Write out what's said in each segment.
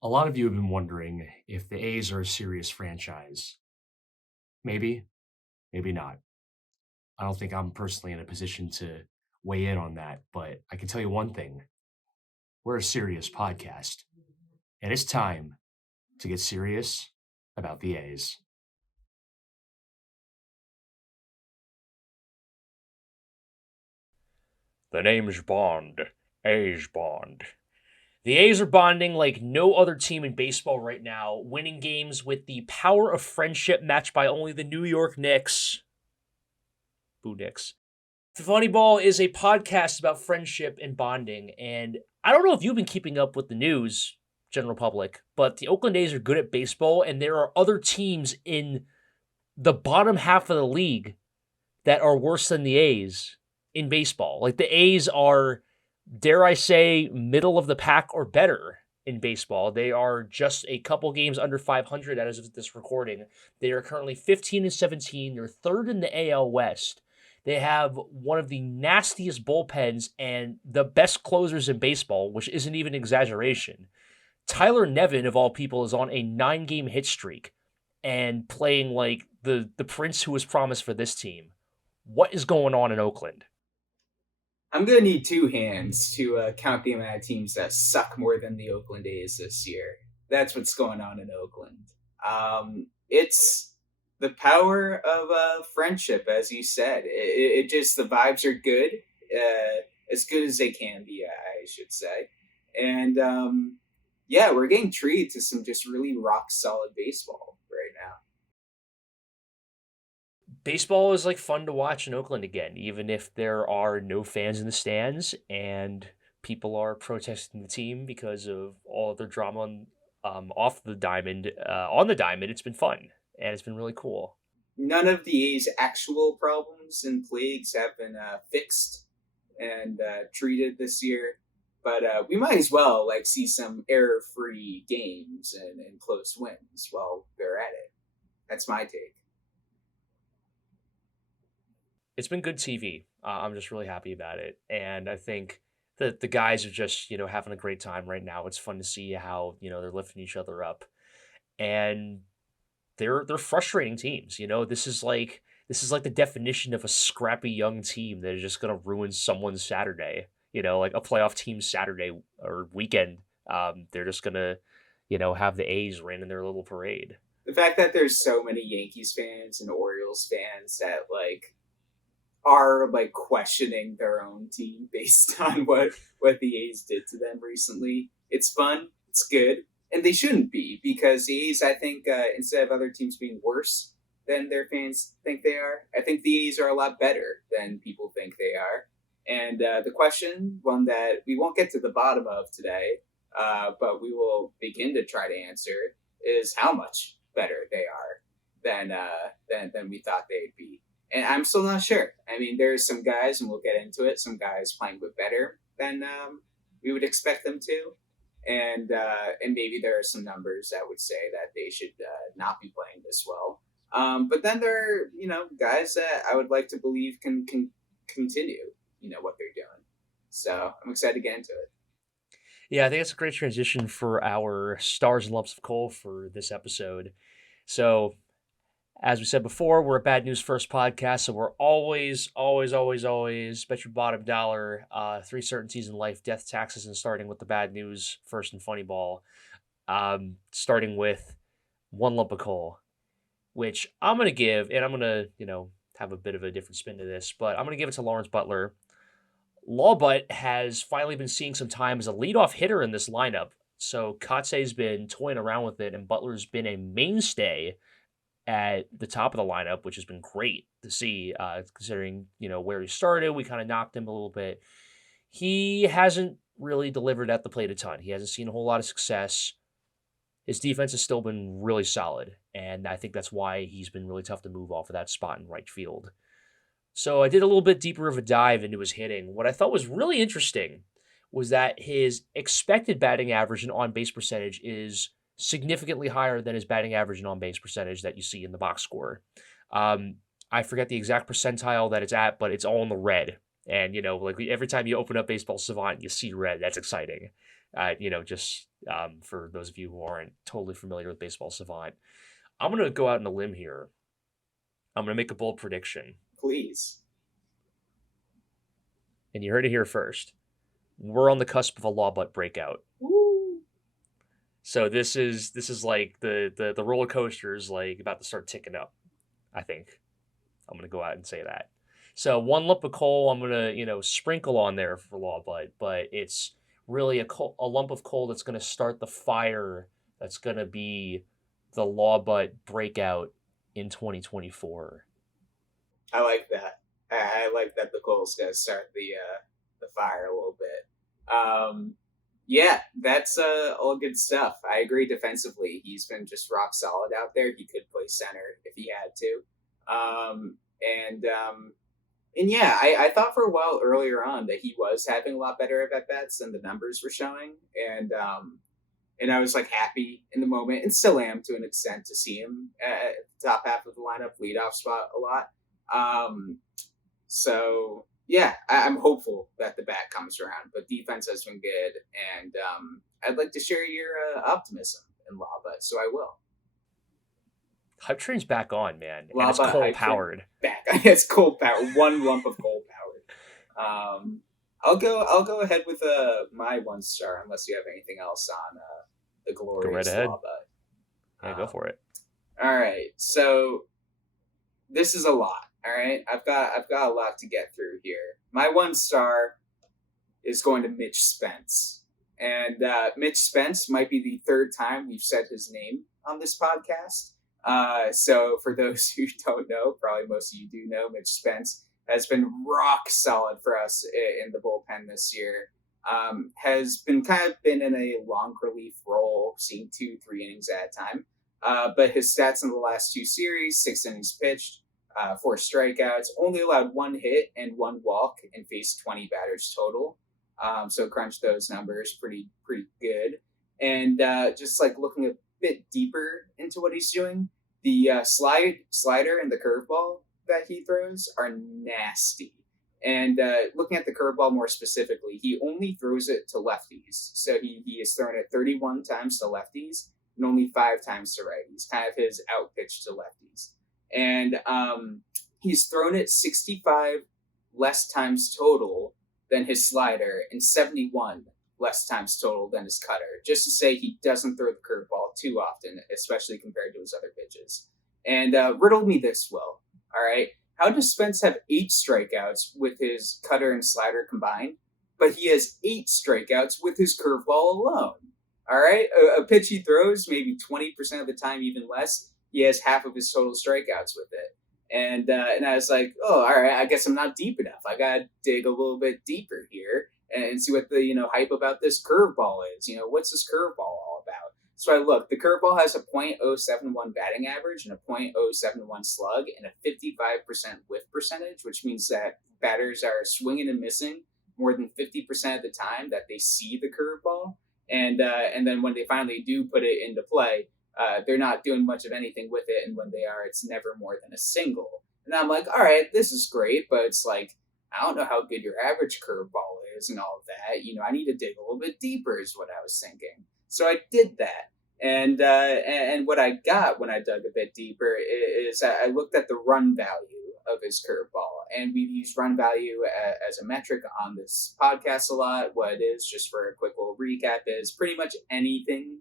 A lot of you have been wondering if the A's are a serious franchise. Maybe, maybe not. I don't think I'm personally in a position to weigh in on that, but I can tell you one thing. We're a serious podcast, and it's time to get serious about the A's. The name's Bond. A's Bond. The A's are bonding like no other team in baseball right now, winning games with the power of friendship matched by only the New York Knicks. Boo Knicks. The Funny Ball is a podcast about friendship and bonding, and I don't know if you've been keeping up with the news, general public, but the Oakland A's are good at baseball, and there are other teams in the bottom half of the league that are worse than the A's in baseball. Like the A's are, dare I say, middle of the pack or better in baseball. They are just a couple games under 500 as of this recording. They are currently 15 and 17. They're third in the AL West. They have one of the nastiest bullpens and the best closers in baseball, which isn't even an exaggeration. Tyler Nevin, of all people, is on a 9-game hit streak and playing like the prince who was promised for this team. What is going on in Oakland? I'm gonna need two hands to count the amount of teams that suck more than the Oakland A's this year. That's what's going on in Oakland. It's the power of friendship, as you said. It just the vibes are as good as they can be, I should say. And yeah, we're getting treated to some just really rock solid baseball right now. Baseball is like fun to watch in Oakland again, even if there are no fans in the stands and people are protesting the team because of all of their drama off the diamond. On the diamond, it's been fun and it's been really cool. None of the A's actual problems and plagues have been fixed and treated this year. But we might as well like see some error-free games and close wins while they're at it. That's my take. It's been good TV. I'm just really happy about it, and I think that the guys are just having a great time right now. It's fun to see how they're lifting each other up, and they're frustrating teams. This is like the definition of a scrappy young team that is just gonna ruin someone's Saturday. Like a playoff team's Saturday or weekend. They're just gonna, have the A's rain in their little parade. The fact that there's so many Yankees fans and Orioles fans that like are like questioning their own team based on what the A's did to them recently. It's fun. It's good, and they shouldn't be because the A's, I think, instead of other teams being worse than their fans think they are, I think the A's are a lot better than people think they are. And the question, one that we won't get to the bottom of today, but we will begin to try to answer, is how much better they are than we thought they'd be. And I'm still not sure. I mean, there's some guys, and we'll get into it. Some guys playing with better than we would expect them to, and maybe there are some numbers that would say that they should not be playing this well. But then there are guys that I would like to believe can continue what they're doing. So I'm excited to get into it. Yeah, I think it's a great transition for our stars and lumps of coal for this episode. So, as we said before, we're a bad news first podcast, so we're always, always, always, always bet your bottom dollar. Three certainties in life: death, taxes, and starting with the bad news first and funny ball. Starting with one lump of coal, which I'm gonna give, and I'm gonna have a bit of a different spin to this, but I'm gonna give it to Lawrence Butler. Lawbutt has finally been seeing some time as a leadoff hitter in this lineup. So Kotze's been toying around with it, and Butler's been a mainstay at the top of the lineup, which has been great to see, considering where he started. We kind of knocked him a little bit. He hasn't really delivered at the plate a ton. He hasn't seen a whole lot of success. His defense has still been really solid, and I think that's why he's been really tough to move off of that spot in right field. So I did a little bit deeper of a dive into his hitting. What I thought was really interesting was that his expected batting average and on base percentage is significantly higher than his batting average and on base percentage that you see in the box score. I forget the exact percentile that it's at, but it's all in the red. And, like every time you open up Baseball Savant, you see red. That's exciting. Just for those of you who aren't totally familiar with Baseball Savant, I'm going to go out on a limb here. I'm going to make a bold prediction. Please. And you heard it here first. We're on the cusp of a law butt breakout. Woo. So this is like the roller coaster is like about to start ticking up. I think I'm gonna go out and say that. So one lump of coal I'm gonna sprinkle on there for law butt, but it's really a lump of coal that's gonna start the fire that's gonna be the law butt breakout in 2024. I like that. I like that the Cole's gonna start the fire a little bit. Yeah, that's all good stuff. I agree defensively. He's been just rock solid out there. He could play center if he had to. And yeah, I thought for a while earlier on that he was having a lot better at bats than the numbers were showing. And I was like happy in the moment, and still am to an extent, to see him at the top half of the lineup, leadoff spot a lot. So yeah, I'm hopeful that the bat comes around, but defense has been good, and I'd like to share your optimism in Lava, so I will. Hype train's back on, man, and Lava it's coal Hype Train powered. back. It's coal power. One lump of coal powered. I'll go ahead with my 1 star, unless you have anything else on the glorious Go right ahead. Lava. Yeah, go for it. All right, so this is a lot. All right, I've got a lot to get through here. My 1 star is going to Mitch Spence, and Mitch Spence might be the 3rd time we've said his name on this podcast. So for those who don't know, probably most of you do know, Mitch Spence has been rock solid for us in the bullpen this year. Has been in a long relief role, seeing 2-3 innings at a time. But his stats in the last 2 series: 6 innings pitched, 4 strikeouts, only allowed 1 hit and 1 walk, and faced 20 batters total. So crunch those numbers, pretty good. And just like looking a bit deeper into what he's doing, the slider and the curveball that he throws are nasty. And looking at the curveball more specifically, he only throws it to lefties. So he has thrown it 31 times to lefties and only 5 times to righties, kind of his out pitch to lefties. And he's thrown it 65 less times total than his slider and 71 less times total than his cutter, just to say he doesn't throw the curveball too often, especially compared to his other pitches. And riddle me this, Will. All right. How does Spence have 8 strikeouts with his cutter and slider combined, but he has 8 strikeouts with his curveball alone? All right. A pitch he throws maybe 20% of the time, even less, he has half of his total strikeouts with it. And I was like, oh, all right, I guess I'm not deep enough. I got to dig a little bit deeper here and see what the hype about this curveball is. What's this curveball all about? So I looked. The curveball has a .071 batting average and a .071 slug and a 55% whiff percentage, which means that batters are swinging and missing more than 50% of the time that they see the curveball. And then when they finally do put it into play, they're not doing much of anything with it. And when they are, it's never more than a single. And I'm like, all right, this is great, but it's like, I don't know how good your average curveball is and all of that. I need to dig a little bit deeper is what I was thinking. So I did that. And what I got when I dug a bit deeper is I looked at the run value of his curveball. And we've used run value as a metric on this podcast a lot. What it is, just for a quick little recap, is pretty much anything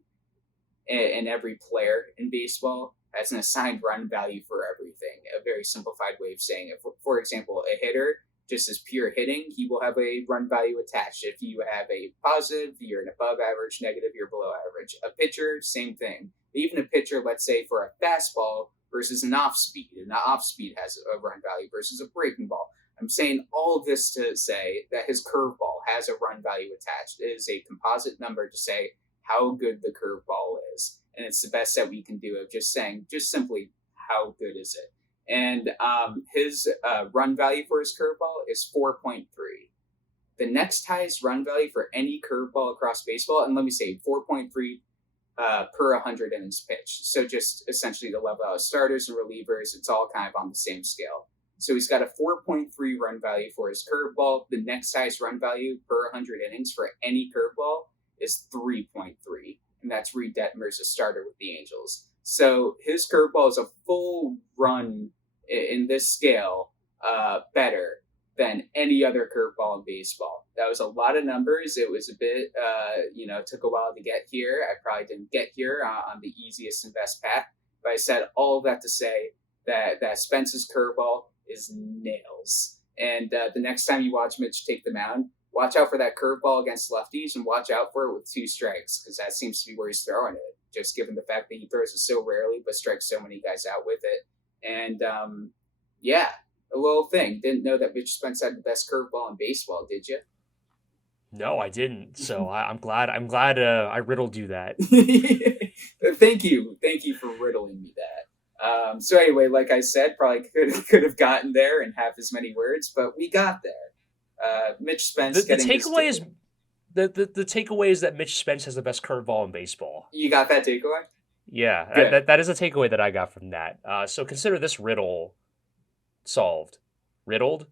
and every player in baseball has an assigned run value for everything. A very simplified way of saying it. For example, a hitter, just as pure hitting, he will have a run value attached. If you have a positive, you're an above average; negative, you're below average. A pitcher, same thing. Even a pitcher, let's say for a fastball versus an off speed, and the off speed has a run value versus a breaking ball. I'm saying all of this to say that his curveball has a run value attached. It is a composite number to say how good the curveball is. And it's the best that we can do of just saying, just simply, how good is it? And his run value for his curveball is 4.3. The next highest run value for any curveball across baseball, and let me say 4.3 per 100 innings pitched. So just essentially to level out starters and relievers, it's all kind of on the same scale. So he's got a 4.3 run value for his curveball. The next highest run value per 100 innings for any curveball is 3.3, and that's Reed Detmer's a starter with the Angels. So his curveball is a full run in this scale better than any other curveball in baseball. That was a lot of numbers. It was a bit, took a while to get here. I probably didn't get here on the easiest and best path. But I said all of that to say that Spence's curveball is nails. And the next time you watch Mitch take the mound, watch out for that curveball against lefties and watch out for it with 2 strikes, because that seems to be where he's throwing it, just given the fact that he throws it so rarely but strikes so many guys out with it. And a little thing. Didn't know that Mitch Spence had the best curveball in baseball, did you? No, I didn't. So I'm glad I riddled you that. Thank you for riddling me that. So anyway, like I said, probably could have gotten there in half as many words, but we got there. Mitch Spence. The takeaway is the takeaway is that Mitch Spence has the best curveball in baseball. You got that takeaway? Yeah, that is a takeaway that I got from that. So consider this riddle solved. Riddled?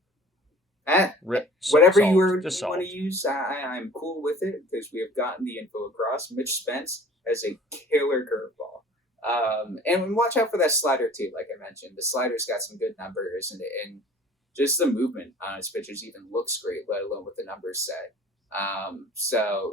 Whatever you want solved. to use, I'm cool with it because we have gotten the info across. Mitch Spence has a killer curveball. And watch out for that slider too, like I mentioned. The slider's got some good numbers, and just the movement on his pitches even looks great, let alone with the numbers set.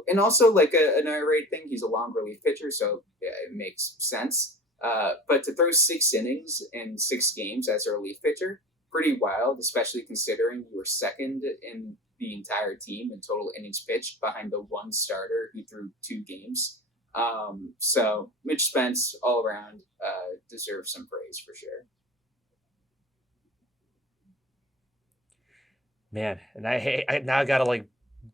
And also like an air raid thing, he's a long relief pitcher, so yeah, it makes sense. But to throw 6 innings in 6 games as a relief pitcher, pretty wild, especially considering you were second in the entire team in total innings pitched behind the one starter who threw 2 games. So Mitch Spence all around deserves some praise for sure. Man, and I now gotta like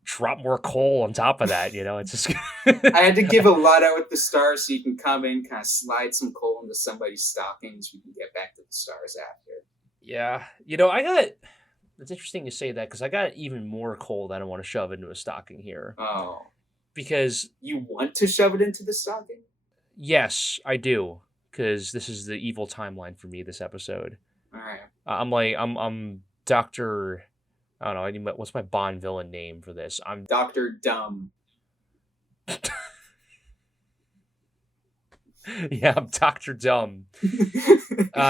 drop more coal on top of that. It's just. I had to give a lot out with the stars so you can come in, kind of slide some coal into somebody's stockings. We can get back to the stars after. Yeah, it's interesting you say that because I got even more coal that I want to shove into a stocking here. Oh. Because you want to shove it into the stocking? Yes, I do. Because this is the evil timeline for me this episode. All right. I'm Dr. I don't know. What's my Bond villain name for this? I'm Dr. Dumb. Yeah, I'm Dr. Dumb.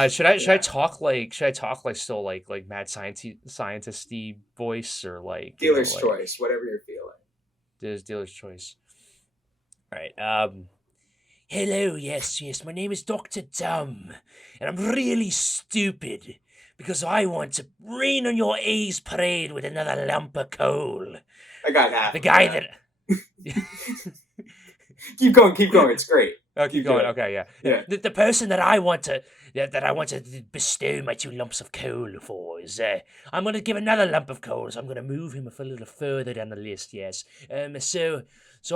Should I talk like still like mad scientisty voice or like dealer's choice, whatever you're feeling. Dealer's choice. All right. Hello, yes, my name is Dr. Dumb, and I'm really stupid because I want to rain on your A's parade with another lump of coal. I got half. The guy that. Keep going. It's great. Oh, keep going. Okay, yeah. The person that I want to bestow my 2 lumps of coal for is I'm going to give another lump of coal. So I'm going to move him a little further down the list. Yes. So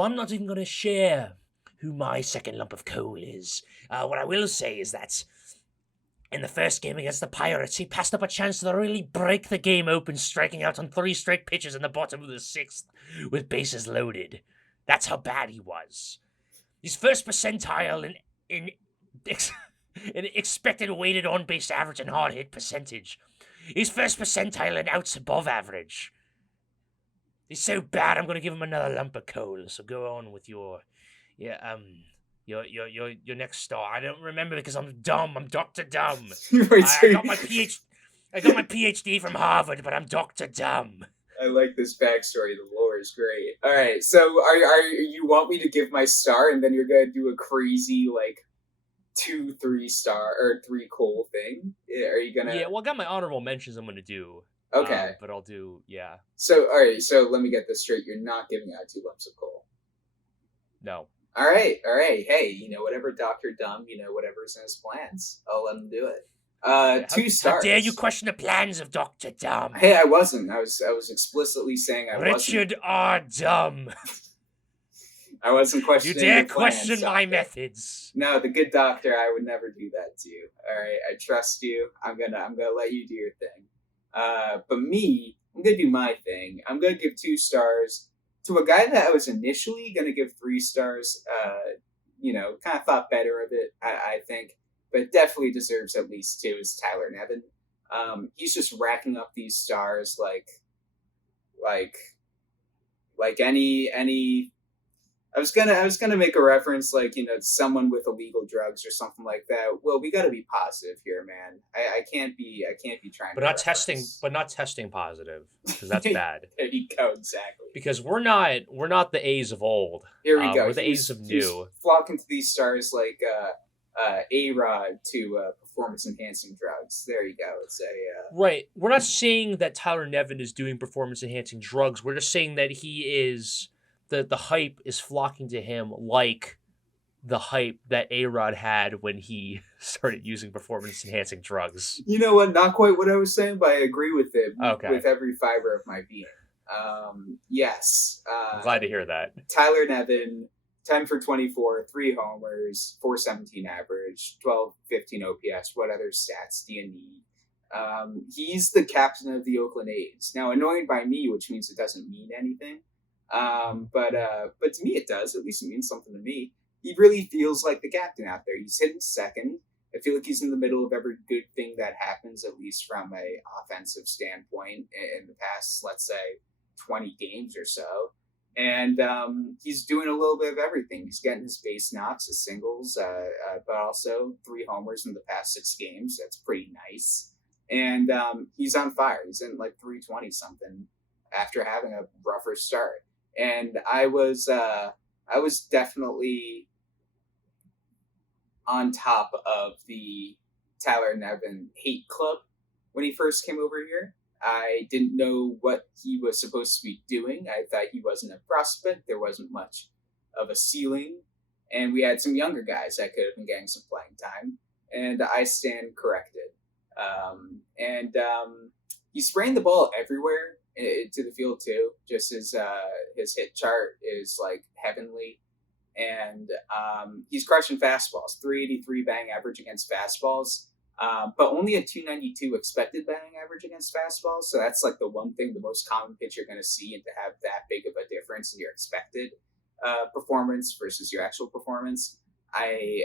I'm not even going to share who my second lump of coal is. What I will say is that in the first game against the Pirates, he passed up a chance to really break the game open, striking out on 3 straight pitches in the bottom of the 6th with bases loaded. That's how bad he was. He's first percentile in expected weighted on-base average and hard hit percentage. He's first percentile in outs above average. He's so bad, I'm going to give him another lump of coal. So go on with your next star. I don't remember because I'm dumb. I'm Dr. Dumb. I got my PhD from Harvard, but I'm Dr. Dumb. I like this backstory. The lore is great. All right, so are you want me to give my star and then you're gonna do a crazy like 2-3 star or 3 coal thing? Are you gonna? Yeah, well, I got my honorable mentions. I'm gonna do. Okay, but I'll do So all right, so let me get this straight. You're not giving out 2 lumps of coal. No. All right. Hey, whatever Dr. Dumb, whatever's in his plans, I'll let him do it. 2 stars. How dare you question the plans of Dr. Dumb? Hey, I wasn't. I was explicitly saying I wasn't. Richard R. Dumb. I wasn't questioning. You dare your plans, question my methods? No, the good doctor. I would never do that to you. All right, I trust you. I'm gonna let you do your thing. But me, I'm gonna do my thing. I'm gonna give 2 stars to a guy that I was initially gonna give 3 stars. Kind of thought better of it. I think. But definitely deserves at least 2 is Tyler Nevin. He's just racking up these stars like any I was gonna make a reference like someone with illegal drugs or something like that. Well, we got to be positive here, man. I can't be trying but to not testing, reference. but not testing positive because that's There bad. you go, exactly. Because we're not the A's of old. Here we go. We're the A's of He was new. flocking to these stars like A Rod to performance enhancing drugs. There you go. It's a Right. We're not saying that Tyler Nevin is doing performance enhancing drugs. We're just saying that he is the hype is flocking to him like the hype that A Rod had when he started using performance enhancing drugs. you know what? Not quite what I was saying, but I agree with it Okay. with every fiber of my being. Yes. I'm glad to hear that. Tyler Nevin, 10 for 24, 3 homers, 417 average, 1215 OPS. What other stats do you need? He's the captain of the Oakland A's. Now, annoyed by me, which means it doesn't mean anything. But to me, it does. At least it means something to me. He really feels like the captain out there. He's hitting second. I feel like he's in the middle of every good thing that happens, at least from a offensive standpoint in the past, let's say, 20 games or so. And he's doing a little bit of everything. He's getting his base knocks, his singles, but also 3 homers in the past 6 games. That's pretty nice. And he's on fire. He's in like 320 something after having a rougher start. And I was definitely on top of the Tyler Nevin hate club when he first came over here. I didn't know what he was supposed to be doing. I thought he wasn't a prospect. There wasn't much of a ceiling. And we had some younger guys that could have been getting some playing time. And I stand corrected. He's spraying the ball everywhere to the field, too. Just his hit chart is like heavenly. And he's crushing fastballs, 383 batting average against fastballs. But only a 292 expected batting average against fastballs. So that's like the one thing, the most common pitch you're going to see, and to have that big of a difference in your expected performance versus your actual performance, I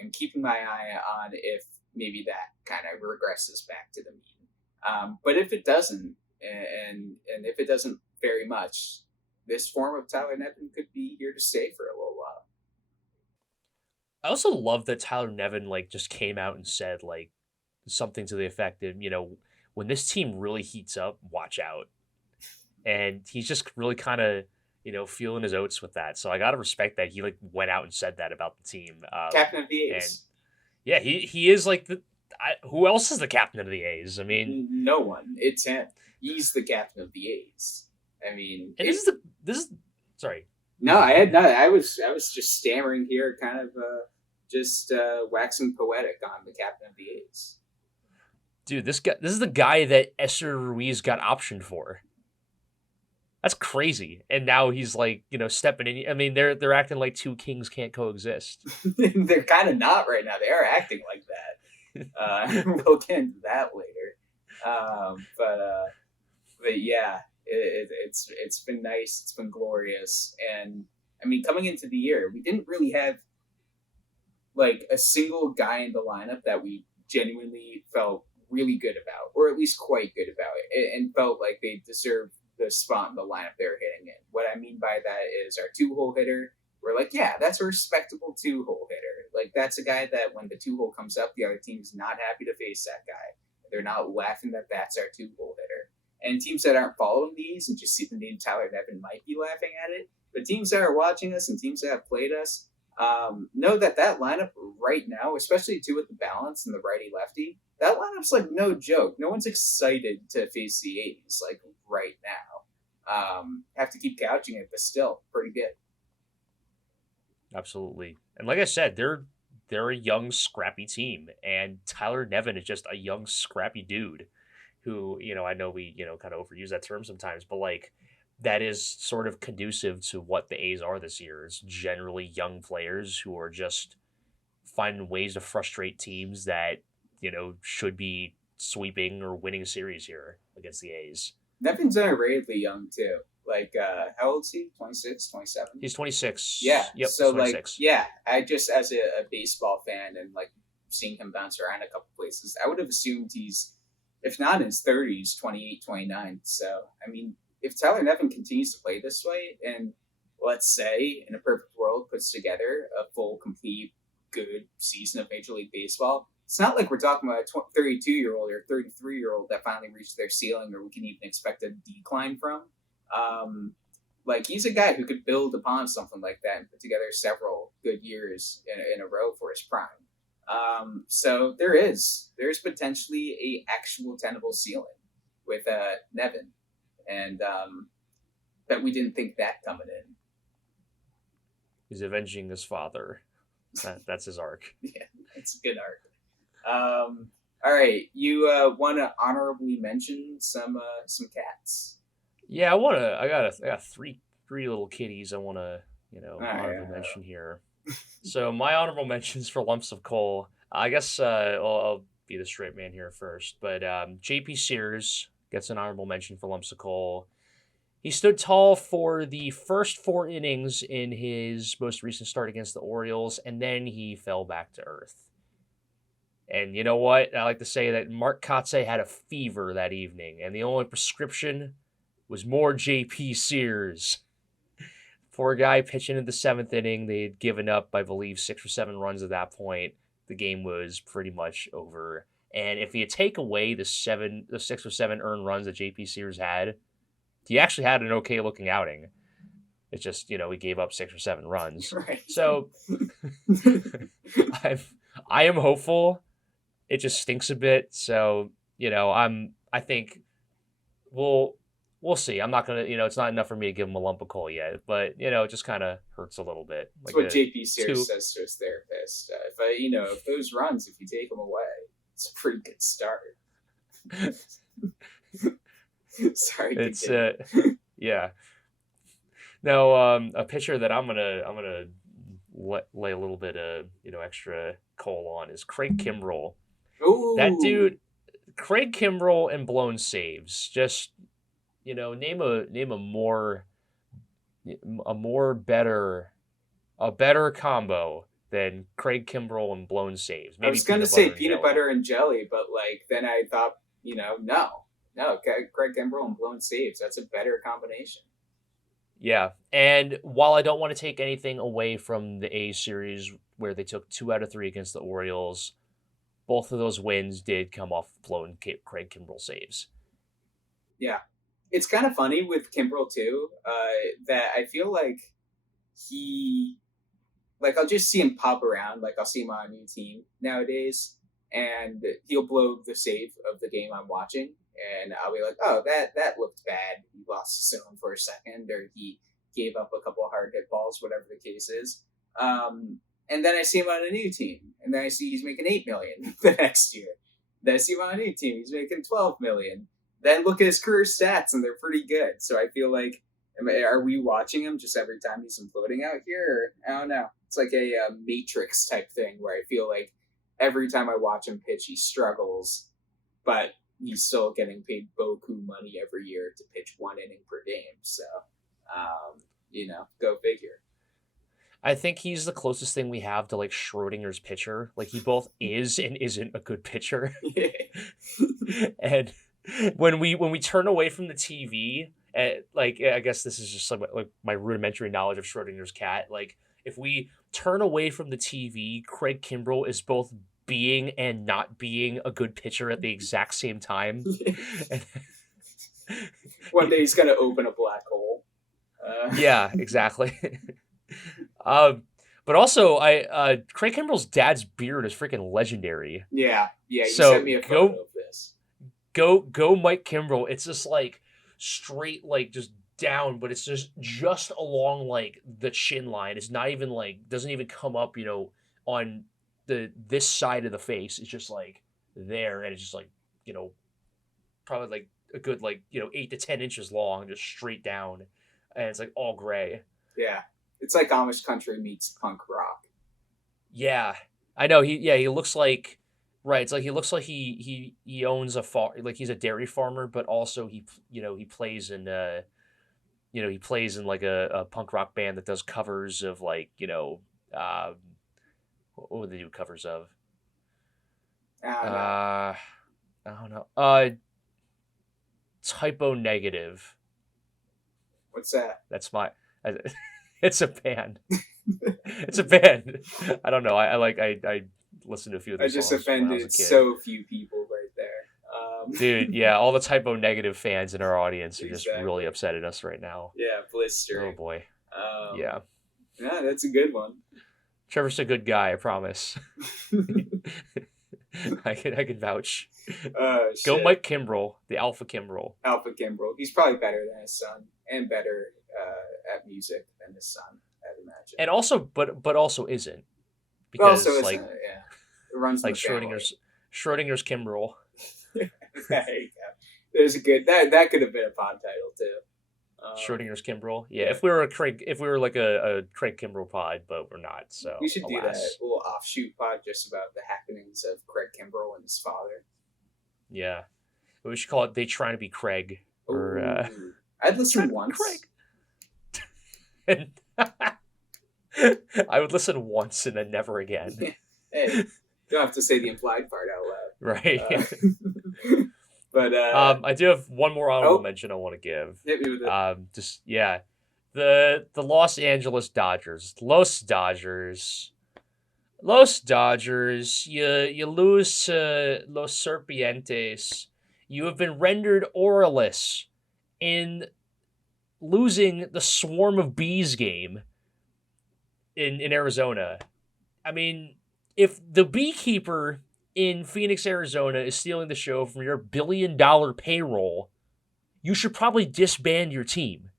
am keeping my eye on if maybe that kind of regresses back to the mean. But if it doesn't, and if it doesn't very much, this form of Tyler Nevin could be here to stay for a little while. I also love that Tyler Nevin just came out and said something to the effect of, when this team really heats up, watch out. And he's just really kind of, feeling his oats with that. So I gotta respect that he went out and said that about the team. Captain of the And A's. yeah, he is who else is the captain of the A's? I mean, No one. It's him. He's the captain of the A's. I mean, and this is sorry. No, I had not. I was just stammering here, kind of just waxing poetic on the captain of the A's. Dude, this is the guy that Esther Ruiz got optioned for. That's crazy. And now he's stepping in. I mean, they're acting like two kings can't coexist. They're kind of not right now. They are acting like that. We'll get into that later. But yeah, it's been nice. It's been glorious. And I mean, coming into the year, we didn't really have a single guy in the lineup that we genuinely felt really good about, or at least quite good about it, and felt like they deserved the spot in the lineup they're hitting in. What I mean by that is our 2-hole hitter. We're like, yeah, that's a respectable 2-hole hitter. That's a guy that when the 2-hole comes up, the other team's not happy to face that guy. They're not laughing that that's our 2-hole hitter. And teams that aren't following these and just see the name Tyler Nevin might be laughing at it. But teams that are watching us and teams that have played us know that lineup right now, especially too with the balance and the righty-lefty, that lineup's no joke. No one's excited to face the A's right now. Have to keep couching it, but still pretty good. Absolutely. And like I said, they're a young, scrappy team, and Tyler Nevin is just a young, scrappy dude who, I know we, kind of overuse that term sometimes, but that is sort of conducive to what the A's are this year. It's generally young players who are just finding ways to frustrate teams that, should be sweeping or winning a series here against the A's. Nevin's underratedly young too. How old is he? 26, 27? He's 26. Yeah. Yep. So 26. I just, as a baseball fan and seeing him bounce around a couple places, I would have assumed he's, if not in his 30s, 28, 29. So, I mean, if Tyler Nevin continues to play this way, and let's say, in a perfect world, puts together a full, complete, good season of Major League Baseball, it's not like we're talking about a 32-year-old or 33-year-old that finally reached their ceiling or we can even expect a decline from. Um, like, he's a guy who could build upon something like that and put together several good years in a row for his prime. So there's potentially a actual tenable ceiling with Nevin, and that we didn't think that coming in. He's avenging his father. That's his arc. Yeah, it's a good arc. All right, you want to honorably mention some cats? Yeah, I got three little kitties I want to honorable Right, mention here. So my honorable mentions for lumps of coal. I guess I'll be the straight man here first, but J.P. Sears gets an honorable mention for lumps of coal. He stood tall for the first 4 innings in his most recent start against the Orioles, and then he fell back to earth. And you know what? I like to say that Mark Kotze had a fever that evening, and the only prescription was more J.P. Sears. For a guy pitching in the 7th inning, they had given up, I believe, 6 or 7 runs at that point. The game was pretty much over. And if you take away the 6 or 7 earned runs that J.P. Sears had, he actually had an okay looking outing. It's just, he gave up 6 or 7 runs. right. So I am hopeful. It just stinks a bit. So, I think we'll see. I'm not gonna, it's not enough for me to give him a lump of coal yet, but it just kind of hurts a little bit. That's what JP Sears says to his therapist. If those runs, if you take them away, it's a pretty good start. Sorry, it's yeah. No, a pitcher that I'm gonna lay a little bit of extra coal on is Craig Kimbrell. Ooh. That dude, Craig Kimbrell and blown saves. Just name a better combo than Craig Kimbrell and blown saves. Maybe I was gonna say peanut butter and jelly, but then I thought, no, Craig Kimbrell and blown saves. That's a better combination. Yeah, and while I don't want to take anything away from the A series where they took 2 out of 3 against the Orioles, both of those wins did come off blown Craig Kimbrell saves. Yeah. It's kind of funny with Kimbrell too, that I feel like I'll just see him pop around, I'll see him on a new team nowadays, and he'll blow the save of the game I'm watching, and I'll be like, oh, that looked bad. He lost his zone for a second, or he gave up a couple of hard hit balls, whatever the case is. And then I see him on a new team, and then I see he's making $8 million the next year. Then I see him on a new team, he's making $12 million. Then look at his career stats, and they're pretty good. So I feel like, are we watching him just every time he's imploding out here? Or, I don't know. It's like a Matrix type thing where I feel like every time I watch him pitch, he struggles, but he's still getting paid boku money every year to pitch 1 inning per game. So, go figure. I think he's the closest thing we have to Schrodinger's pitcher. He both is and isn't a good pitcher. And when we turn away from the TV, I guess this is just like my rudimentary knowledge of Schrodinger's cat. If we turn away from the TV, Craig Kimbrell is both being and not being a good pitcher at the exact same time. One day he's gonna open a black hole. Yeah, exactly. But also, Craig Kimbrell's dad's beard is freaking legendary. Yeah. You sent me a photo of this. Go, Mike Kimbrell. It's just straight, just down, but it's just along the chin line. It's not even doesn't even come up, on this side of the face. It's just there, and it's just probably a good 8 to 10 inches long, just straight down, and it's all gray. Yeah. It's like Amish country meets punk rock. Yeah, I know. He looks like, right. It's he looks like he owns a farm, he's a dairy farmer, but also he plays in a punk rock band that does covers of what would they do covers of? I don't know. Typo negative. What's that? That's my. It's a band. It's a band. I don't know. I listened to a few of I their just songs when I was a offended kid. so few people right there. Dude, yeah, all the typo negative fans in our audience are just really Exactly. upset at us right now. Yeah, Oh blistering. boy. Um, Yeah. yeah, that's a good one. Trevor's a good guy, I promise. I can vouch. Oh Go shit, Mike Kimbrell, the Alpha Kimbrell. Alpha Kimbrel. He's probably better than his son, and better at music than his son, I'd imagine. And also but also isn't. But also, Because isn't it? Yeah, it runs in like the family. Schrodinger's Kimbrell. There you go. There's a good that could have been a pod title too. Schrodinger's Kimbrell. Yeah, Yeah, if we were like a Craig Kimbrell pod, but we're not, we so should do that alas. little offshoot pod just about the happenings of Craig Kimbrell and his father. Yeah. We should call it They Trying to Be Craig. Or Ooh, I'd listen Trying to Be Craig. once. And I would listen once and then never again. Hey, you don't have to say the implied part out loud. Right. But I do have one more honorable oh, mention I want to give. hit me with it. Just yeah. The Los Angeles Dodgers. Los Dodgers, you lose to Los Serpientes. You have been rendered auraless in losing the Swarm of Bees game in Arizona. I mean, if the beekeeper in Phoenix, Arizona is stealing the show from your $1 billion payroll, you should probably disband your team.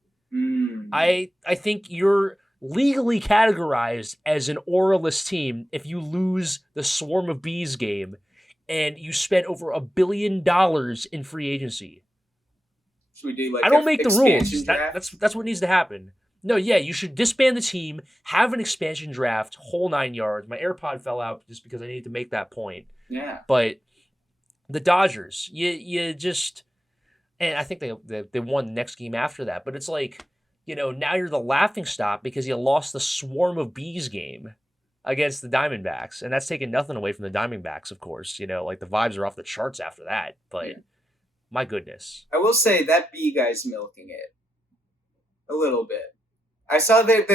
I think you're legally categorized as an auralist team if you lose the Swarm of Bees game and you spent over $1 billion in free agency. Should we do like I don't make the expansion rules. draft? That's what needs to happen. No, yeah, you should disband the team, have an expansion draft, whole 9 yards. My AirPod fell out just because I needed to make that point. Yeah. But the Dodgers, you just, and I think they won the next game after that. But it's like, now you're the laughing stock because you lost the Swarm of Bees game against the Diamondbacks, and that's taking nothing away from the Diamondbacks, of course. Like the vibes are off the charts after that. But Yeah. my goodness, I will say that B guy's milking it a little bit. I saw they're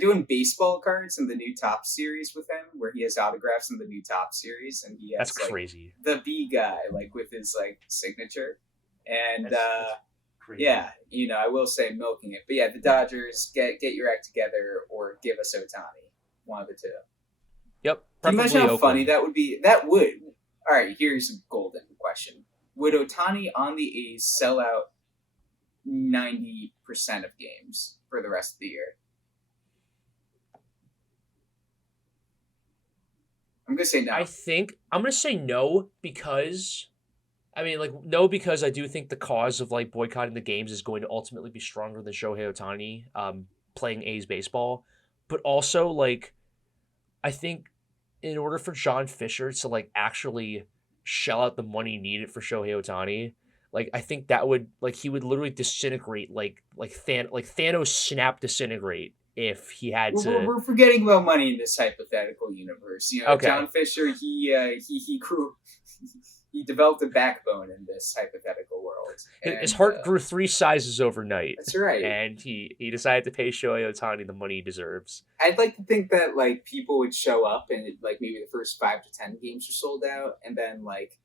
doing baseball cards in the new Top series with him, where he has autographs in the new Top series, and he has that's like crazy. the B guy like with his like signature, and That's crazy. yeah, I will say milking it, but yeah, the Dodgers get your act together or give us Otani, one of the two. Yep. Can you imagine how Oakland. funny that would be? That would. All right, here's a golden question: would Otani on the A's sell out 90% of games for the rest of the year? I'm gonna say no. I think I'm gonna say no because no, because I do think the cause of like boycotting the games is going to ultimately be stronger than Shohei Otani playing A's baseball. But also, like, I think in order for John Fisher to like actually shell out the money needed for Shohei Otani, like I think that would like he would literally disintegrate like Thanos snap disintegrate if he had to. We're forgetting about money in this hypothetical universe. Okay. John Fisher, he grew, he developed a backbone in this hypothetical world. His heart grew 3 sizes overnight. That's right. And he decided to pay Shohei Otani the money he deserves. I'd like to think that like people would show up and like maybe the first 5 to 10 games are sold out, and then like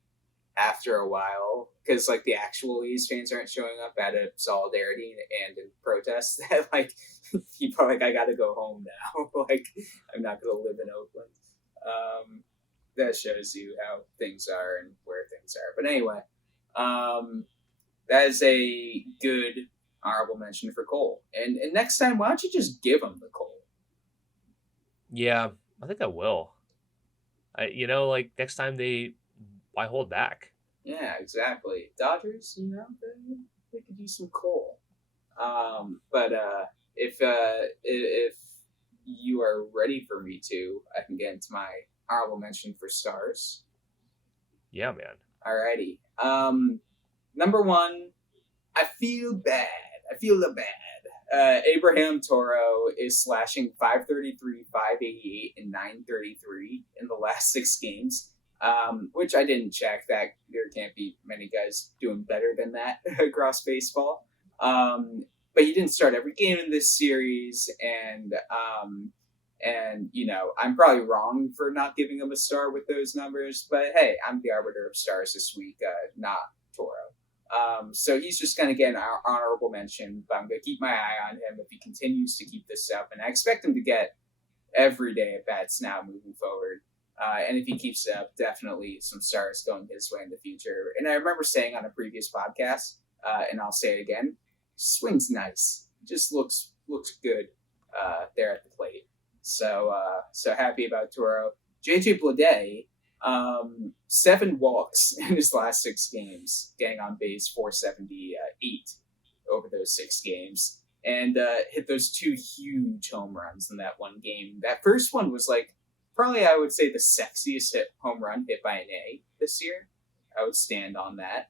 after a while, because like the actual A's fans aren't showing up out of solidarity and in protest, that like people are like, I gotta go home now. Like I'm not gonna live in Oakland. That shows you how things are and where things are. But anyway, that is a good honorable mention for Cole. And next time, why don't you just give him the Cole? Yeah, I think I will. Like next time why hold back? Yeah, exactly. Dodgers, they could use some Cole. But if you are ready for me to, I can get into my honorable mention for stars. Yeah, man. Alrighty. Number 1, I feel bad. I feel bad. Abraham Toro is slashing 533, 588, and 933 in the last 6 games. Which I didn't check. That there can't be many guys doing better than that across baseball. but he didn't start every game in this series, and I'm probably wrong for not giving him a star with those numbers, but hey, I'm the arbiter of stars this week, not Toro. So he's just going to get an honorable mention, but I'm going to keep my eye on him if he continues to keep this up, and I expect him to get every day at bats now moving forward. And if he keeps it up, definitely some stars going his way in the future. And I remember saying on a previous podcast, and I'll say it again, swing's nice. Just looks good there at the plate. So happy about Toro. JJ Bleday, 7 walks in his last 6 games, getting on base 478 over those 6 games, and hit those 2 huge home runs in that one game. That first one was like probably, I would say, the sexiest home run hit by an A this year. I would stand on that.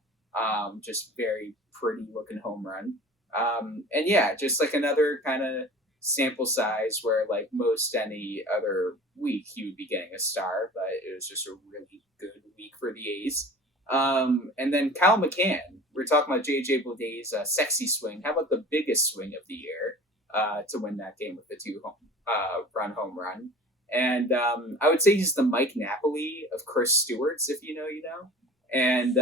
Just very pretty looking home run. And yeah, just like another kind of sample size where like most any other week he would be getting a star, but it was just a really good week for the A's. And then Kyle McCann, we're talking about JJ Bleday's sexy swing. How about the biggest swing of the year to win that game with the 2-run home run? And I would say he's the Mike Napoli of Chris Stewart's, if you know, you know. And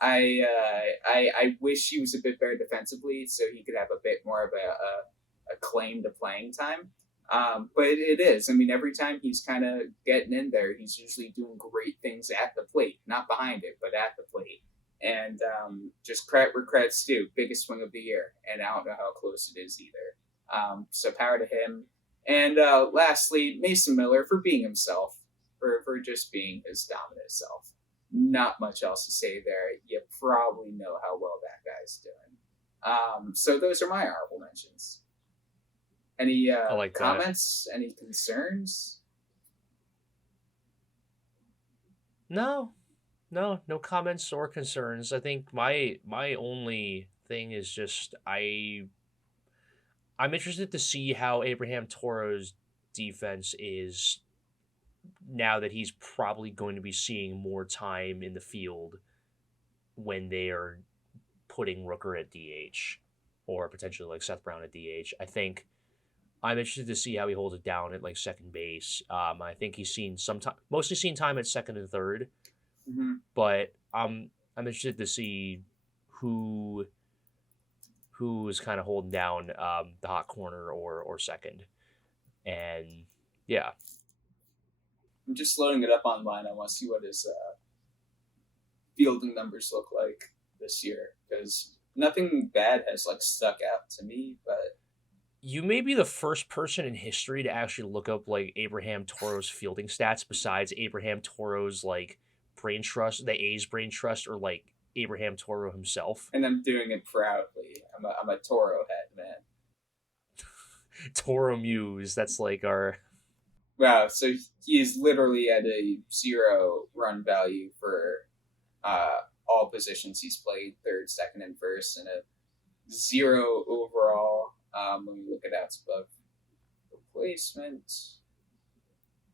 I wish he was a bit better defensively so he could have a bit more of a claim to playing time. But it is. I mean, every time he's kind of getting in there, he's usually doing great things at the plate, not behind it, but at the plate. And just credit where credit's due. Biggest swing of the year, and I don't know how close it is either. So power to him. And lastly, Mason Miller for being himself, for just being his dominant self. Not much else to say there. You probably know how well that guy's doing. So those are my honorable mentions. Any like comments? That. Any concerns? No comments or concerns. I think my only thing is just I'm interested to see how Abraham Toro's defense is now that he's probably going to be seeing more time in the field when they are putting Rooker at DH or potentially like Seth Brown at DH. I think I'm interested to see how he holds it down at like second base. I think he's seen mostly seen time at second and third, but I'm interested to see who is kind of holding down the hot corner or second. And yeah. I'm just loading it up online. I want to see what his fielding numbers look like this year, because nothing bad has like stuck out to me. But you may be the first person in history to actually look up like Abraham Toro's fielding stats besides Abraham Toro's like brain trust, the A's brain trust, or like Abraham Toro himself. And I'm doing it proudly. I'm a Toro head, man. Toro Muse. That's like our. Wow. So he is literally at a 0 run value for all positions he's played, third, second, and first, and a 0 overall. When we look at outs above replacement.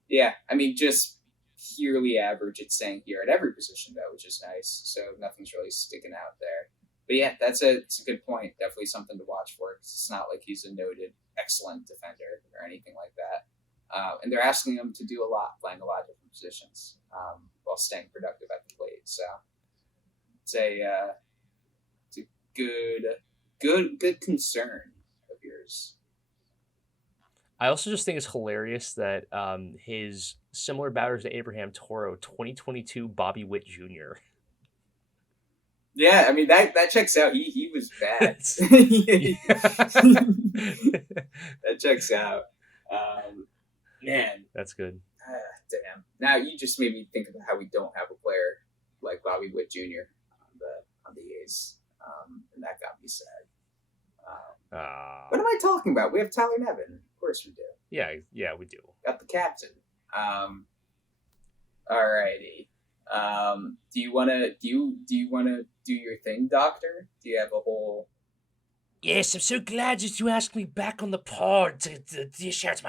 Yeah, I mean, just purely average, it's saying here at every position, though, which is nice. So nothing's really sticking out there. But yeah, it's a good point. Definitely something to watch for, because it's not like he's a noted excellent defender or anything like that. And they're asking him to do a lot, playing a lot of different positions while staying productive at the plate. So it's a good concern of yours. I also just think it's hilarious that his similar batters to Abraham Toro, 2022 Bobby Witt Jr. Yeah, I mean that checks out. He was bad. That checks out. Man, that's good. Damn. Now you just made me think about how we don't have a player like Bobby Witt Jr. on the A's, and that got me sad. What am I talking about? We have Tyler Nevin. Of course we do. Yeah, we do. Got the captain. Alrighty. Do you wanna do your thing, Doctor? Do you have a whole? Yes, I'm so glad that you asked me back on the pod to dish out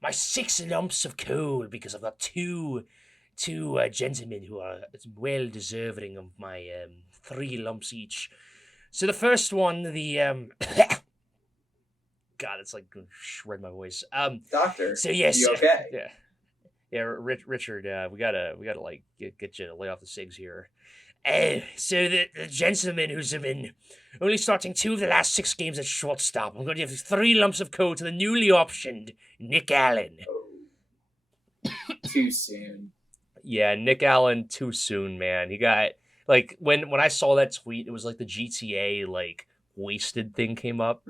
my 6 lumps of coal, because I've got two gentlemen who are well deserving of my 3 lumps each. So the first one, the God, it's like gonna shred my voice. Doctor, So yes, you okay? yeah, Richard, we gotta like get you to lay off the cigs here. So the gentleman who's been only starting 2 of the last 6 games at shortstop, I'm going to give 3 lumps of coal to the newly optioned Nick Allen. Oh, too soon. Yeah, Nick Allen too soon, man. He got like when I saw that tweet, it was like the GTA like wasted thing came up.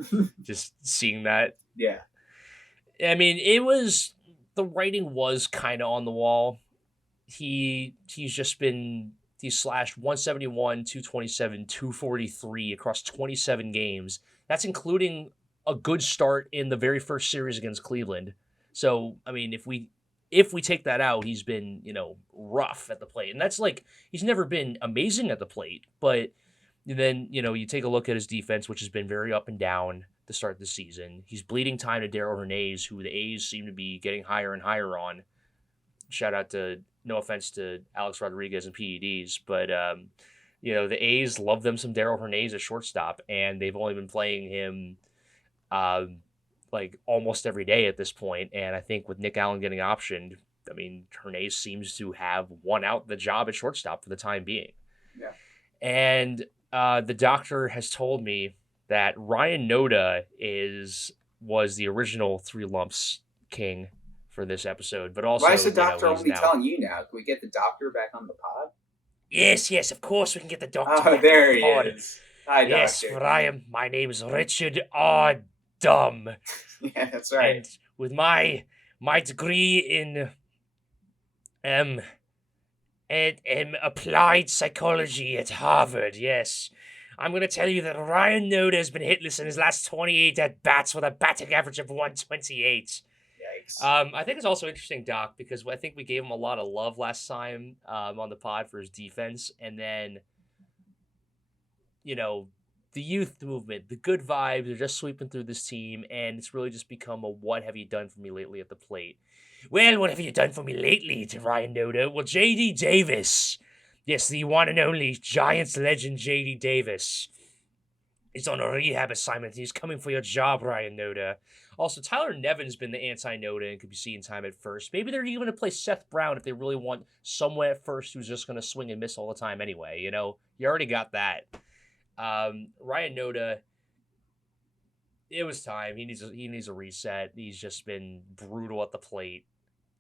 Just seeing that. Yeah. I mean, it was the writing was kind of on the wall. He's just been he's slashed 171, 227, 243 across 27 games. That's including a good start in the very first series against Cleveland. So, I mean, if we take that out, he's been, rough at the plate. And that's like he's never been amazing at the plate, but then, you take a look at his defense, which has been very up and down to start the season. He's bleeding time to Darrell Hernandez, who the A's seem to be getting higher and higher on. Shout out to no offense to Alex Rodriguez and PEDs, but the A's love them some Darrell Hernandez at shortstop, and they've only been playing him like almost every day at this point. And I think with Nick Allen getting optioned, I mean Hernandez seems to have won out the job at shortstop for the time being. Yeah. And the doctor has told me that Ryan Noda was the original 3 lumps king for this episode, but also why is the doctor only now telling you now? Can we get the doctor back on the pod? Yes, of course we can get the doctor. Oh, there he is. Hi, yes, doctor. my name is Richard R. Dumb. Yeah, that's right. And with my degree in applied psychology at Harvard, yes, I'm going to tell you that Ryan Noda has been hitless in his last 28 at bats with a batting average of 128. I think it's also interesting, Doc, because I think we gave him a lot of love last time on the pod for his defense, and then, the youth movement, the good vibes are just sweeping through this team, and it's really just become a what have you done for me lately at the plate. Well, what have you done for me lately to Ryan Noda? Well, J.D. Davis. Yes, the one and only Giants legend J.D. Davis. He's on a rehab assignment. He's coming for your job, Ryan Noda. Also, Tyler Nevin's been the anti-Noda and could be seeing time at first. Maybe they're even going to play Seth Brown if they really want someone at first who's just going to swing and miss all the time anyway. You already got that. Ryan Noda, it was time. He needs a reset. He's just been brutal at the plate.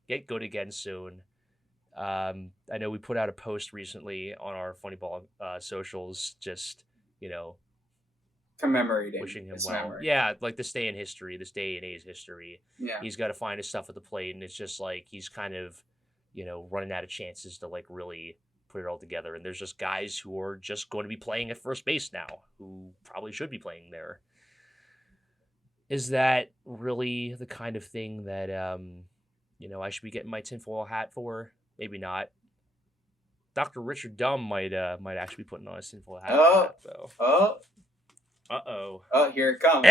Get good again soon. I know we put out a post recently on our Funny Ball socials, just commemorating, wishing him well. Memory. Yeah, like this day in history, this day in A's history. Yeah, he's got to find his stuff at the plate, and it's just like he's kind of, running out of chances to like really put it all together. And there's just guys who are just going to be playing at first base now, who probably should be playing there. Is that really the kind of thing that I should be getting my tinfoil hat for? Maybe not. Dr. Richard Dumb might actually be putting on his tinfoil hat. Though. Oh, here it comes.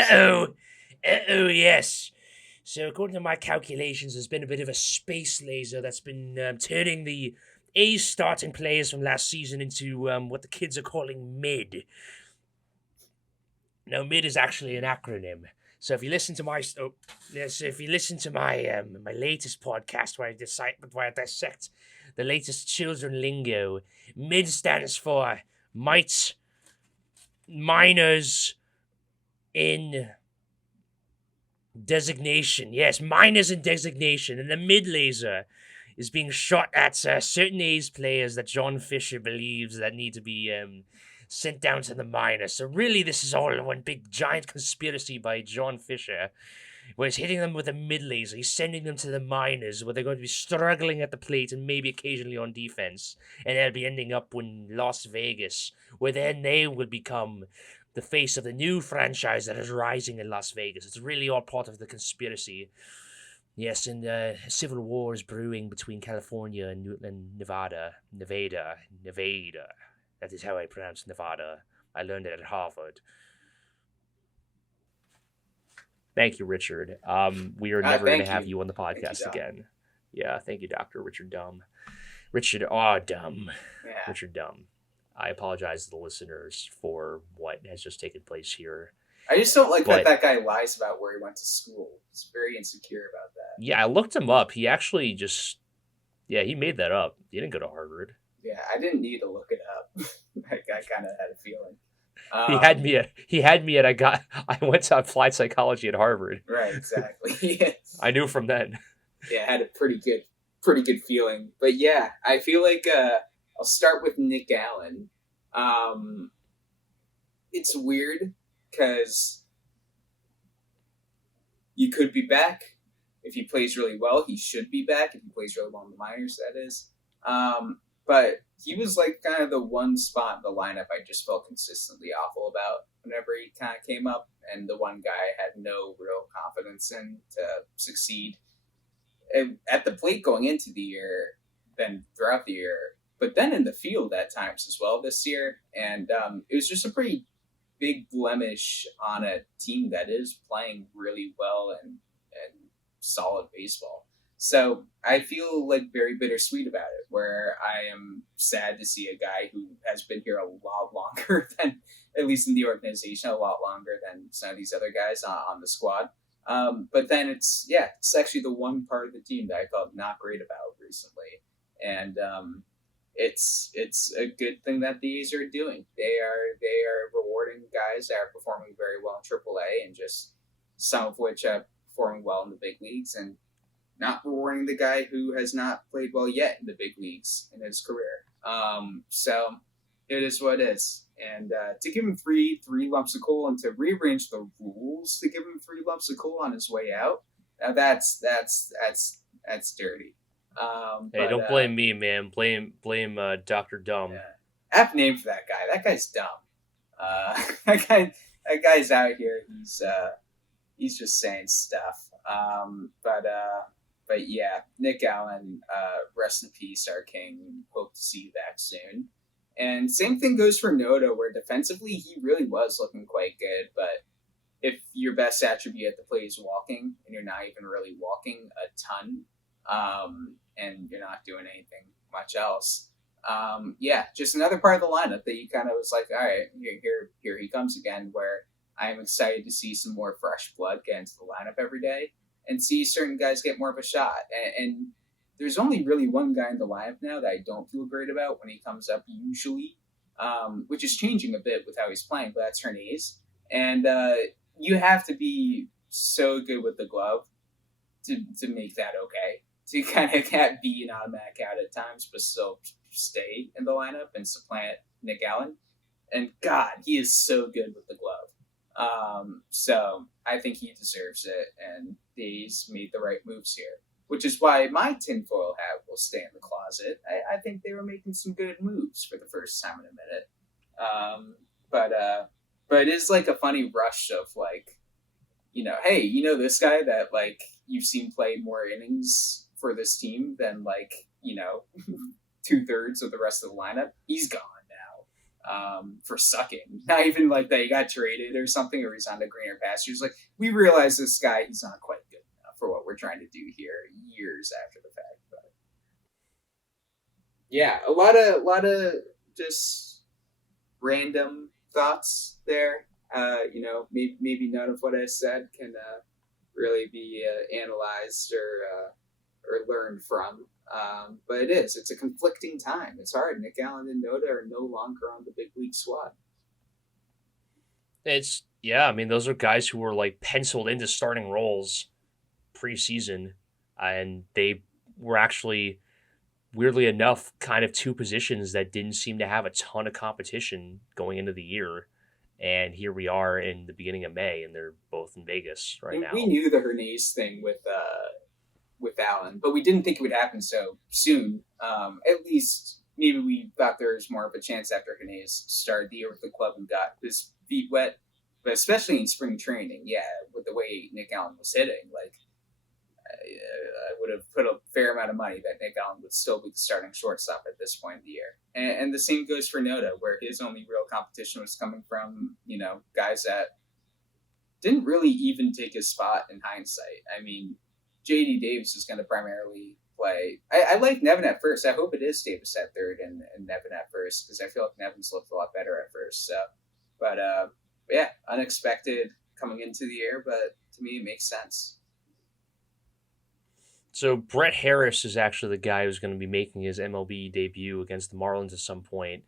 Yes. So according to my calculations, there's been a bit of a space laser that's been turning the A's starting players from last season into what the kids are calling mid. Now, mid is actually an acronym. So if you listen to my my latest podcast where I dissect the latest children lingo, mid stands for might minors in designation. Yes, minors in designation. And the mid laser is being shot at certain A's players that John Fisher believes that need to be sent down to the minors. So really, this is all one big giant conspiracy by John Fisher, where he's hitting them with a mid laser. He's sending them to the minors, where they're going to be struggling at the plate and maybe occasionally on defense. And they'll be ending up in Las Vegas, where then they will become the face of the new franchise that is rising in Las Vegas. It's really all part of the conspiracy. Yes, and civil war is brewing between California and Nevada. That is how I pronounce Nevada. I learned it at Harvard. Thank you, Richard. We are never going to have you on the podcast again. Yeah, thank you, Dr. Richard Dumb. Richard Dumb. Yeah. Richard Dumb. I apologize to the listeners for what has just taken place here. I just don't like that But that guy lies about where he went to school. He's very insecure about that. yeah, I looked him up. He actually just yeah, he made that up. He didn't go to Harvard. Yeah, I didn't need to look it up. I kind of had a feeling. He had me at I went to applied psychology at Harvard. Right, exactly. I knew from then. Yeah, I had a pretty good feeling. But yeah, I feel like I'll start with Nick Allen. Um, it's weird because you could be back if he plays really well. He should be back if he plays really well in the minors. That is. But he was like kind of the one spot in the lineup I just felt consistently awful about whenever he kind of came up, and the one guy I had no real confidence in to succeed at the plate going into the year, then throughout the year, but then in the field at times as well this year. And it was just a pretty big blemish on a team that is playing really well and solid baseball. So I feel like very bittersweet about it, where I am sad to see a guy who has been here a lot longer than, at least in the organization, a lot longer than some of these other guys on the squad. But then it's actually the one part of the team that I felt not great about recently, and it's a good thing that the A's are doing. They are rewarding guys that are performing very well in AAA, and just some of which are performing well in the big leagues, and not rewarding the guy who has not played well yet in the big leagues in his career. So it is what it is. And to give him three lumps of coal, and to rearrange the rules to give him 3 lumps of coal on his way out, now that's dirty. Hey, But don't blame me, man. Blame Dr. Dumb. yeah. I have a name for that guy. That guy's dumb. That guy's out here. He's just saying stuff. But yeah, Nick Allen, rest in peace, our king. Hope to see you back soon. And same thing goes for Noda, where defensively he really was looking quite good. But if your best attribute at the plate is walking, and you're not even really walking a ton, and you're not doing anything much else, just another part of the lineup that you kind of was like, all right, here he comes again. Where I am excited to see some more fresh blood get into the lineup every day, and see certain guys get more of a shot. And there's only really one guy in the lineup now that I don't feel great about when he comes up usually, which is changing a bit with how he's playing, but that's Hernandez. And you have to be so good with the glove to make that okay. To kind of be an automatic out at times, but still stay in the lineup and supplant Nick Allen. And God, he is so good with the glove. So I think he deserves it, and he's made the right moves here, which is why my tinfoil hat will stay in the closet. I think they were making some good moves for the first time in a minute. But it is like a funny rush of like, hey, this guy that like you've seen play more innings for this team than like, 2/3 of the rest of the lineup. He's gone now. For sucking. Not even like that he got traded or something, or he's on the greener pastures. Like, we realize this guy, he's not quite good enough for what we're trying to do here years after the fact. But yeah, a lot of just random thoughts there. Maybe none of what I said can really be analyzed or learned from. But it's a conflicting time. It's hard. Nick Allen and Noda are no longer on the big league squad. I mean, those are guys who were like penciled into starting roles preseason, and they were actually, weirdly enough, kind of two positions that didn't seem to have a ton of competition going into the year. And here we are in the beginning of May, and they're both in Vegas right now. We knew the Hernandez thing with Allen, but we didn't think it would happen so soon. At least maybe we thought there was more of a chance after Hernandez started the year with the club and got his feet wet. But especially in spring training, with the way Nick Allen was hitting, like I would have put a fair amount of money that Nick Allen would still be the starting shortstop at this point in the year. And the same goes for Noda, where his only real competition was coming from, guys that didn't really even take his spot in hindsight. I mean, J.D. Davis is going to primarily play. I like Nevin at first. I hope it is Davis at third and Nevin at first, because I feel like Nevin's looked a lot better at first. So, but yeah, unexpected coming into the year, but to me it makes sense. So Brett Harris is actually the guy who's going to be making his MLB debut against the Marlins at some point.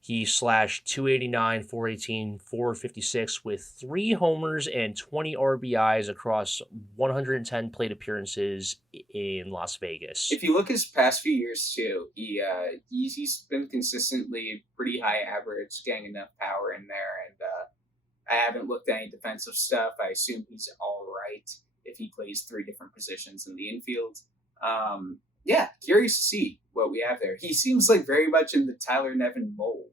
He slashed 289, 418, 456 with 3 homers and 20 RBIs across 110 plate appearances in Las Vegas. If you look his past few years too, he's been consistently pretty high average, getting enough power in there, and I haven't looked at any defensive stuff. I assume he's all right if he plays 3 different positions in the infield. Yeah, curious to see what we have there. He seems like very much in the Tyler Nevin mold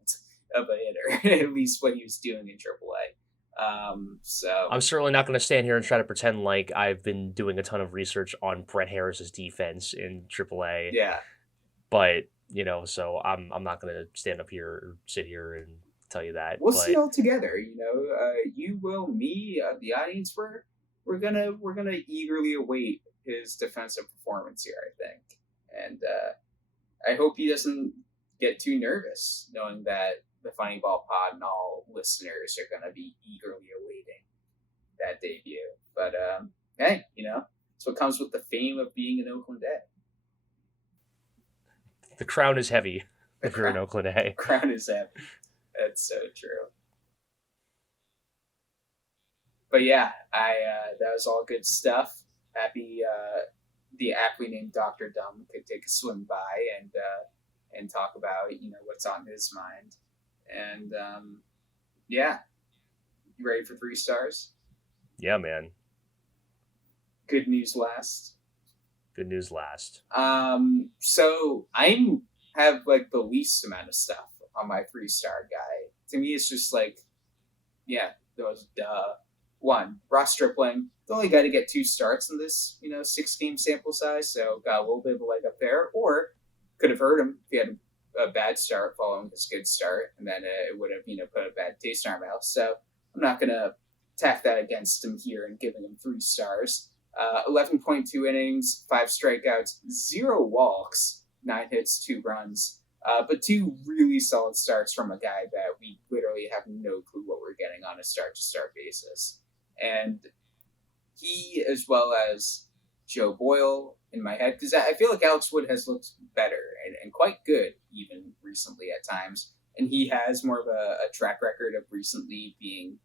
of a hitter, at least what he was doing in AAA. So I'm certainly not going to stand here and try to pretend like I've been doing a ton of research on Brett Harris's defense in AAA, yeah, but so I'm not going to stand up here or sit here and tell you that. we'll see But all together. You will, me, the audience. We're gonna eagerly await his defensive performance here. I think, and I hope he doesn't get too nervous, knowing that the Funny Ball Pod and all listeners are gonna be eagerly awaiting that debut. But hey, it's what comes with the fame of being in Oakland A. the crown is heavy The if you're in Oakland A. crown is heavy. That's so true. But yeah, I that was all good stuff. Happy the aptly named Doctor Dumb could take a swim by and talk about what's on his mind. And yeah, you ready for 3 stars? Yeah, man. Good news last. Good news last. So I have like the least amount of stuff on my 3-star guy. To me, it's just like, yeah, those duh. One, Ross Stripling, the only guy to get 2 starts in this, 6-game sample size, so got a little bit of a leg up there. Or could have hurt him if he had a bad start following his good start, and then it would have, put a bad taste in our mouth. So I'm not gonna tack that against him here and giving him 3 stars. 11.2 innings, 5 strikeouts, 0 walks, 9 hits, 2 runs. But 2 really solid starts from a guy that we literally have no clue what we're getting on a start-to-start basis. And he, as well as Joe Boyle in my head, because I feel like Alex Wood has looked better and quite good even recently at times. And he has more of a track record of recently being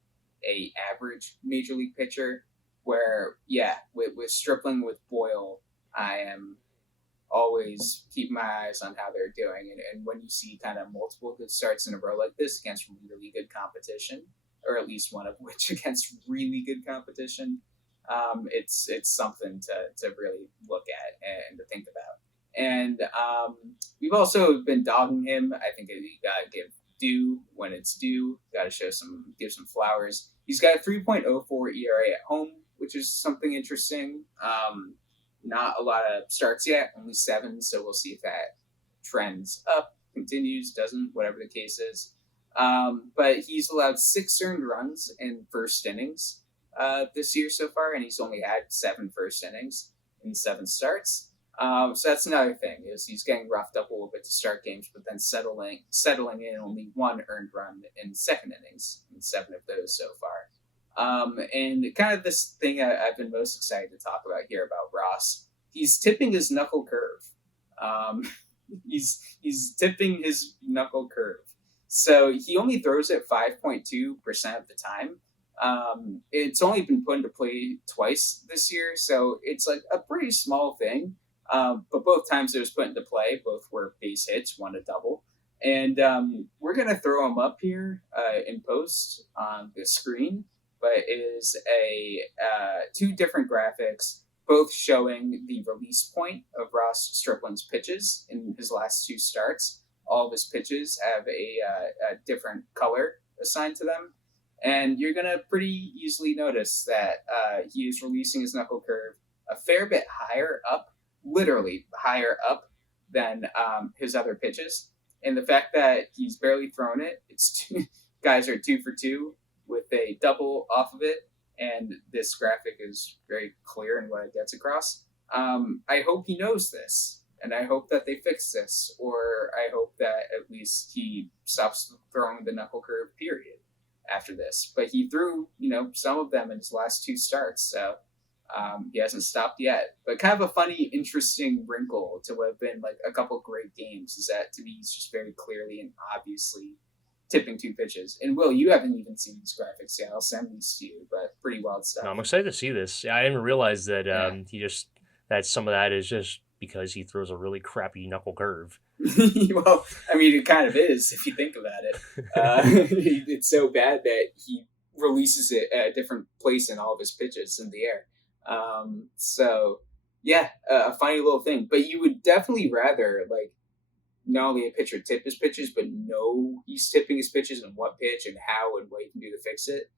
a average major league pitcher, where, yeah, with Stripling, with Boyle, I am always keep my eyes on how they're doing. And when you see kind of multiple good starts in a row like this against really good competition, or at least one of which against really good competition, it's something to really look at and to think about. And we've also been dogging him. I think you gotta give due when it's due. Got to give some flowers. He's got a 3.04 ERA at home, which is something interesting. Not a lot of starts yet, only 7, so we'll see if that trends up, continues, doesn't, whatever the case is. But he's allowed 6 earned runs in first innings this year so far, and he's only had 7 first innings in 7 starts. So that's another thing, is he's getting roughed up a little bit to start games, but then settling in only 1 earned run in second innings, in 7 of those so far. And kind of this thing I've been most excited to talk about here about Ross, he's tipping his knuckle curve. He's tipping his knuckle curve. So he only throws it 5.2% of the time. It's only been put into play twice this year, so it's like a pretty small thing. But both times it was put into play, both were base hits, 1 a double. And we're going to throw them up here in post on the screen. But it is 2 different graphics, both showing the release point of Ross Stripling's pitches in his last 2 starts. All of his pitches have a different color assigned to them. And you're going to pretty easily notice that he is releasing his knuckle curve a fair bit higher up, literally higher up than his other pitches. And the fact that he's barely thrown it, guys are 2 for 2 with a double off of it, and this graphic is very clear in what it gets across. I hope he knows this, and I hope that they fix this, or I hope that at least he stops throwing the knuckle curve, period. after this. But he threw, some of them in his last 2 starts, so he hasn't stopped yet. But kind of a funny, interesting wrinkle to what have been like a couple great games is that to me he's just very clearly and obviously tipping 2 pitches. And Will, you haven't even seen these graphics yet. I'll send these to you, but pretty wild stuff. No, I'm excited to see this. I didn't realize that that some of that is just because he throws a really crappy knuckle curve. Well, I mean, it kind of is if you think about it. It's so bad that he releases it at a different place in all of his pitches in the air. So, yeah, a funny little thing. But you would definitely rather, like, not only a pitcher tip his pitches, but know he's tipping his pitches and what pitch and how and what he can do to fix it,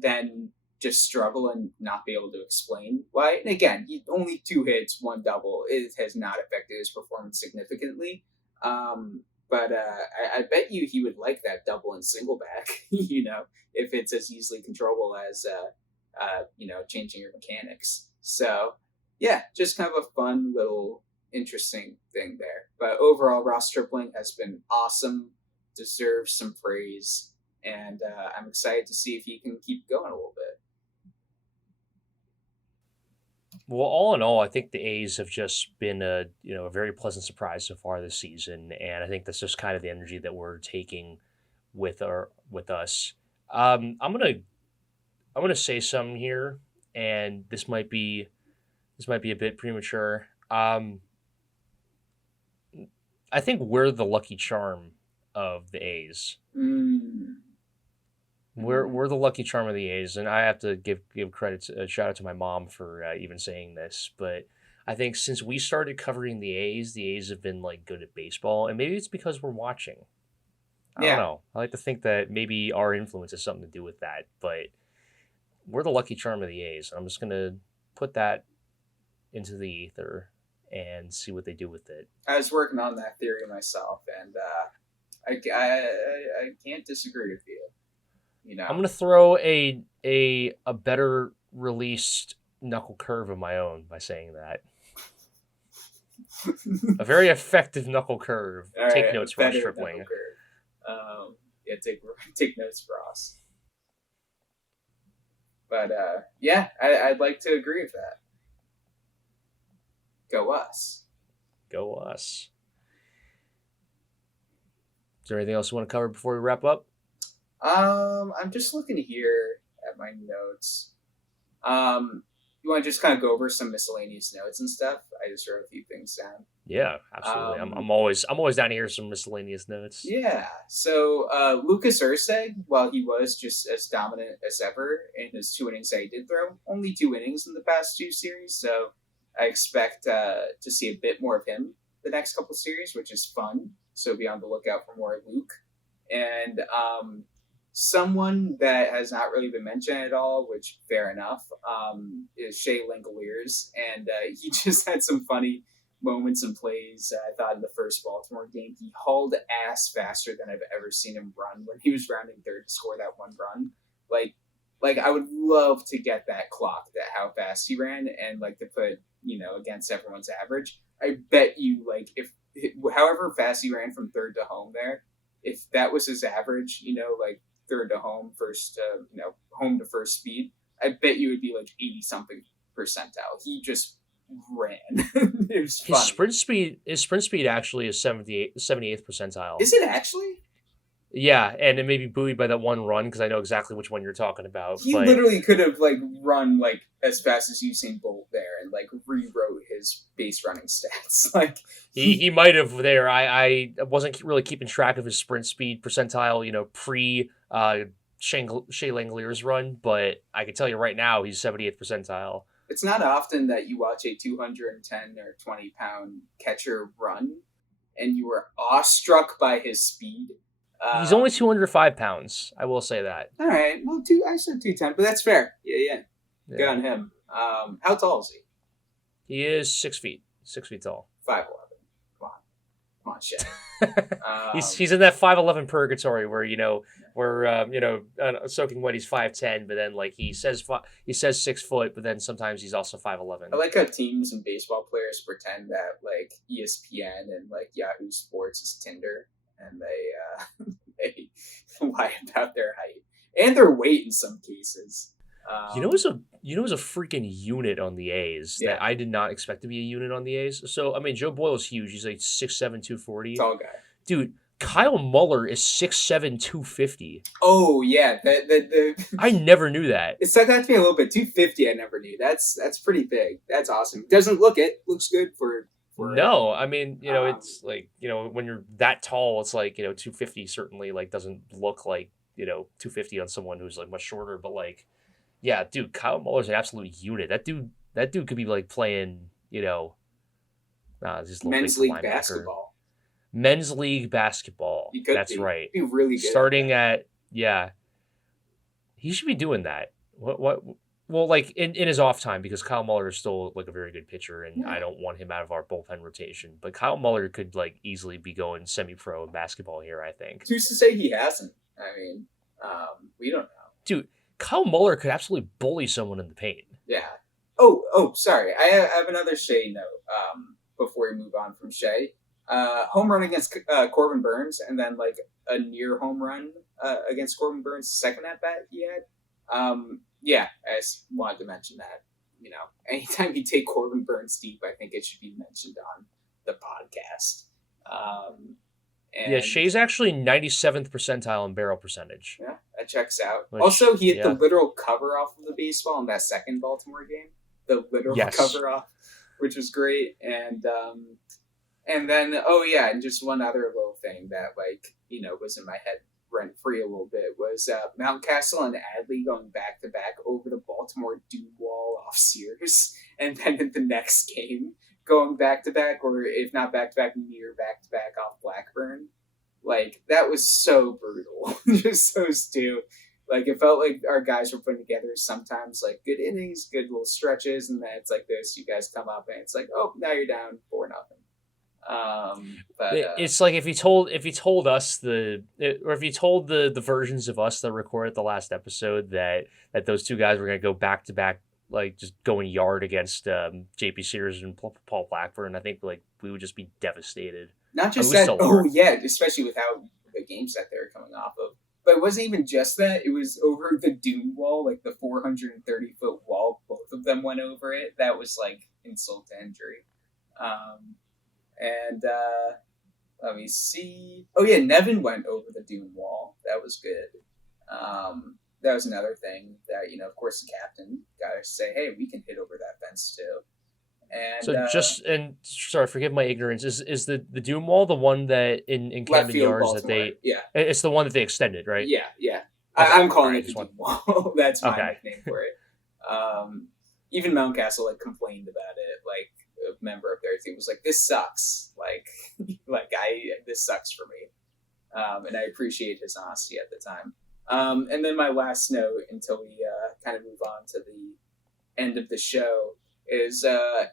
than just struggle and not be able to explain why. And again, he only 2 hits, 1 double. It has not affected his performance significantly. But I bet you he would like that double and single back, if it's as easily controllable as, changing your mechanics. So, yeah, just kind of a fun little interesting thing there. But overall, Ross Stripling has been awesome, deserves some praise, and I'm excited to see if he can keep going a little bit. Well, all in all, I think the A's have just been a very pleasant surprise so far this season, and I think that's just kind of the energy that we're taking with us. I'm gonna say something here, and this might be a bit premature. I think we're the lucky charm of the A's. We're the lucky charm of the A's, and I have to give credit, a shout out to my mom for even saying this. But I think since we started covering the A's have been like good at baseball, and maybe it's because we're watching. I don't know. I like to think that maybe our influence has something to do with that, but we're the lucky charm of the A's. I'm just gonna put that into the ether and see what they do with it. I was working on that theory myself, and I can't disagree with you. I'm gonna throw a better released knuckle curve of my own by saying that. A very effective knuckle curve. All take right, notes, Ross Stripling. Take notes, Ross. But I'd like to agree with that. Go us. Go us. Is there anything else you want to cover before we wrap up? I'm just looking here at my notes. You want to just kind of go over some miscellaneous notes and stuff? I just wrote a few things down. Yeah, absolutely. I'm always down to hear some miscellaneous notes. Yeah. So Lucas Erceg, while he was just as dominant as ever in his 2 innings that he did throw, only 2 innings in the past 2 series, so I expect to see a bit more of him the next couple series, which is fun. So be on the lookout for more Luke. And someone that has not really been mentioned at all, which fair enough, is Shea Langoliers. And he just had some funny moments and plays. I thought in the first Baltimore game, he hauled ass faster than I've ever seen him run when he was rounding third to score that 1 run. Like I would love to get that clocked at how fast he ran and like to put, against everyone's average. I bet you if however fast he ran from third to home there, if that was his average, like third to home, first to, home to first speed, I bet you would be like 80 something percentile. He just ran. It was funny. His sprint speed actually is 78th percentile. Is it actually? Yeah, and it may be buoyed by that 1 run because I know exactly which one you're talking about. He literally could have run as fast as Usain Bolt there and rewrote his base running stats. He might have there. I wasn't really keeping track of his sprint speed percentile, pre Shea Langoliers run, but I can tell you right now he's 78th percentile. It's not often that you watch a 210 or 20 pound catcher run and you are awestruck by his speed. He's only 205 pounds. I will say that. All right. Well, I said 210, but that's fair. Yeah. Good on him. How tall is he? He is 6 feet. 6 feet tall. 5'11". Come on, shit. He's in that 5'11" purgatory where soaking wet he's 5'10", but then he says 6 foot, but then sometimes he's also 5'11". I like how teams and baseball players pretend that ESPN and Yahoo Sports is Tinder. And lie about their height and their weight in some cases. You know, was a freaking unit on the A's Yeah, that I did not expect to be a unit on the A's. So I mean, Joe Boyle's huge. He's like 6'7", 240. tall guy. Dude, Kyle Muller is 6'7", 250. Oh yeah, the I never knew that. it stuck out to me a little bit. 250, I never knew. That's pretty big. That's awesome. Doesn't look it. Looks good for No, I mean, you know, um, it's like, you know, when you're that tall, it's like, you know, 250 certainly like doesn't look like, you know, 250 on someone who's like much shorter, but like, yeah, dude, Kyle Muller's an absolute unit. That dude could be like playing, you know, just a little big men's league linebacker. basketball. Men's league basketball. He could That's be. right. Be really good. Starting at, yeah, he should be doing that. What? Well, like in his off time, because Kyle Muller is still like a very good pitcher, and I don't want him out of our bullpen rotation. But Kyle Muller could like easily be going semi-pro in basketball here. I think. Who's to say he hasn't? I mean, we don't know. Dude, Kyle Muller could absolutely bully someone in the paint. Yeah. Oh, sorry. I have another Shea note. Before we move on from Shea, home run against Corbin Burns, and then like a near home run against Corbin Burns' second at bat he had. Yeah, I just wanted to mention that. You know, anytime you take Corbin Burns deep, I think it should be mentioned on the podcast. Yeah, Shea's actually 97th percentile in barrel percentage. Yeah, that checks out. Which, Also, he hit yeah. the literal cover off of the baseball in that second Baltimore game. The literal Yes. cover off, which was great. And then and just one other little thing that like was in my head rent free a little bit was Mountcastle and Adley going back to back over the Baltimore Doom Wall off Sears, and then in the next game going back to back, or if not back to back, near back to back off Blackburn. Like that was so brutal. Just those two. Like it felt like our guys were putting together sometimes like good innings, good little stretches, and then it's like this. You guys come up and it's like, oh, now you're down 4-0. But it's like if you told us if you told the versions of us that recorded the last episode that those two guys were going to go back to back, like just going yard against JP Sears and Paul Blackburn, I think like we would just be devastated. Not just that. Oh yeah, especially with how the game set they were coming off of. But it wasn't even just that. It was over the Doom Wall, like the 430-foot wall. Both of them went over it. That was like insult to injury. Let me see. Oh yeah, Nevin went over the Doom Wall. That was good. That was another thing that of course, the captain got to say, "Hey, we can hit over that fence too." And sorry, forgive my ignorance. Is the Doom Wall the one that in Camden Yards Baltimore. that they? Yeah, it's the one that they extended, right? Yeah. Okay. I'm calling it the Doom Wall. That's my nickname for it. Even Mountcastle like complained about it. Like a member of their team was like, "This sucks." Like this sucks for me. And I appreciate his honesty at the time. And then my last note until we kind of move on to the end of the show is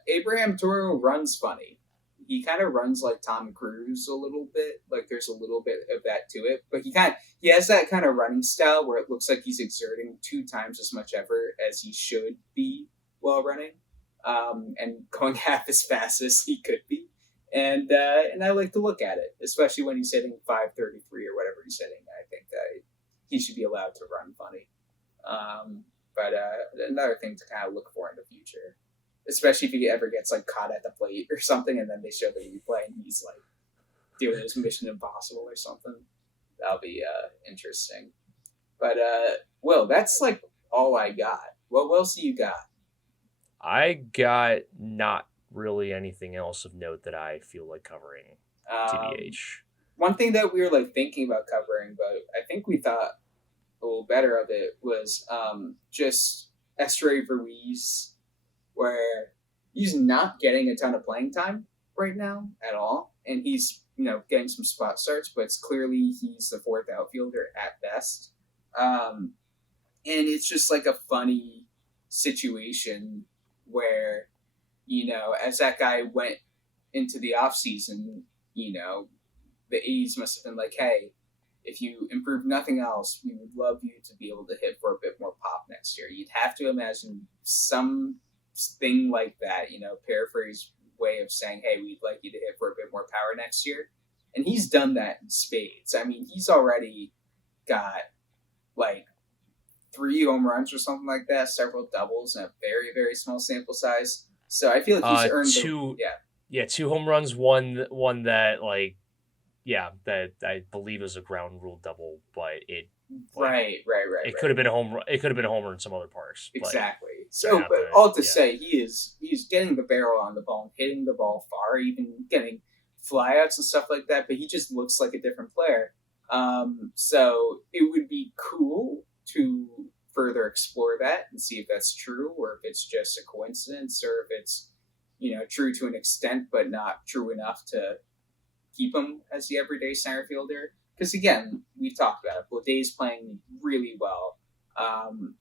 Abraham Toro runs funny. He kind of runs like Tom Cruise a little bit. Like there's a little bit of that to it, but he has that kind of running style where it looks like he's exerting 2 times as much effort as he should be while running, and going half as fast as he could be. And I like to look at it, especially when he's hitting 533 or whatever he's hitting. I think that he should be allowed to run funny. But another thing to kind of look for in the future, especially if he ever gets like caught at the plate or something, and then they show the replay and he's like doing his Mission Impossible or something. That'll be interesting. But Will, that's like all I got. What else do you got? I got not really anything else of note that I feel like covering. TBH. One thing that we were like thinking about covering, but I think we thought a little better of it was just Esteury Ruiz, where he's not getting a ton of playing time right now at all, and he's getting some spot starts, but it's clearly he's the 4th outfielder at best, and it's just like a funny situation where as that guy went into the off season, the A's must have been like, hey, if you improve nothing else, we would love you to be able to hit for a bit more pop next year. You'd have to imagine something like that, paraphrase way of saying, hey, we'd like you to hit for a bit more power next year. And he's done that in spades. I mean, he's already got like 3 home runs or something like that, several doubles in a very, very small sample size. So I feel like he's earned the Two, yeah. yeah, 2 home runs, one that like, yeah, that I believe was a ground rule double, but it like it could Right. have been a home run. It could have been a homer in some other parks, but Exactly. they're So, not but the all to yeah. say, he's getting the barrel on the ball and hitting the ball far, even getting flyouts and stuff like that. But he just looks like a different player. So it would be cool to further explore that and see if that's true, or if it's just a coincidence, or if it's true to an extent, but not true enough to keep him as the everyday center fielder. Because again, we've talked about it. Bladay's playing really well,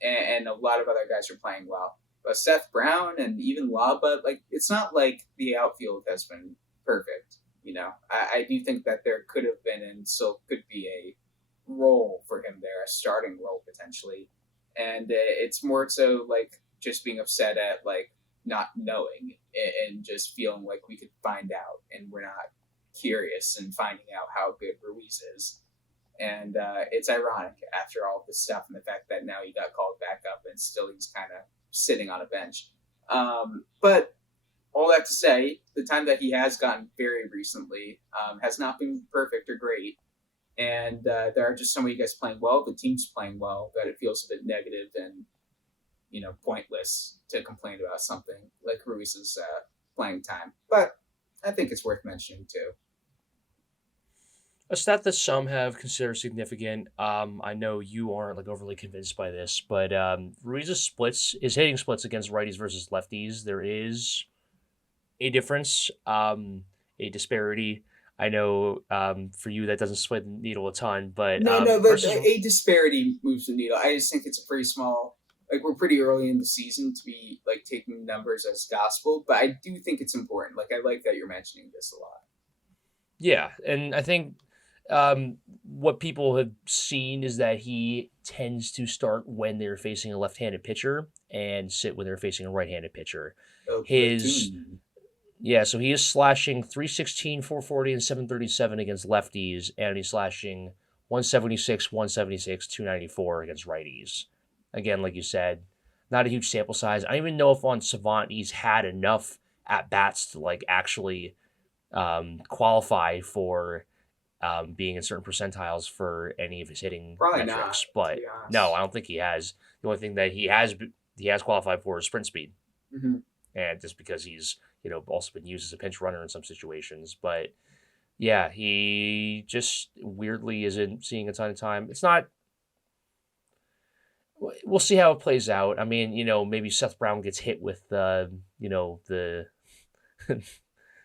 and a lot of other guys are playing well. But Seth Brown and even Laba, like it's not like the outfield has been perfect. I do think that there could have been and still could be a role for him there, a starting role potentially. And it's more so like just being upset at like not knowing and just feeling like we could find out, and we're not curious and finding out how good Ruiz is. And it's ironic after all this stuff and the fact that now he got called back up and still he's kind of sitting on a bench. But all that to say, the time that he has gotten very recently has not been perfect or great. And there are just so many guys playing well, the team's playing well, that it feels a bit negative and pointless to complain about something like Ruiz's playing time. But I think it's worth mentioning too. A stat that some have considered significant. I know you aren't like overly convinced by this, but Ruiz's splits, his hitting splits against righties versus lefties, there is a difference, a disparity. I know for you that doesn't sway the needle a ton, but No, but versus a disparity moves the needle. I just think it's a pretty small. Like we're pretty early in the season to be like taking numbers as gospel, but I do think it's important. Like I like that you're mentioning this a lot. yeah, and I think what people have seen is that he tends to start when they're facing a left-handed pitcher and sit when they're facing a right-handed pitcher. A His platoon. Yeah, so he is slashing 316, 440, and 737 against lefties, and he's slashing 176, 176, 294 against righties. Again, like you said, not a huge sample size. I don't even know if on Savant he's had enough at bats to like actually qualify for being in certain percentiles for any of his hitting Probably not, metrics. to But be honest. no, I don't think he has. The only thing that he has qualified for is sprint speed, Mm-hmm. and just because he's also been used as a pinch runner in some situations. But yeah, he just weirdly isn't seeing a ton of time. It's not. We'll see how it plays out. I mean, maybe Seth Brown gets hit with the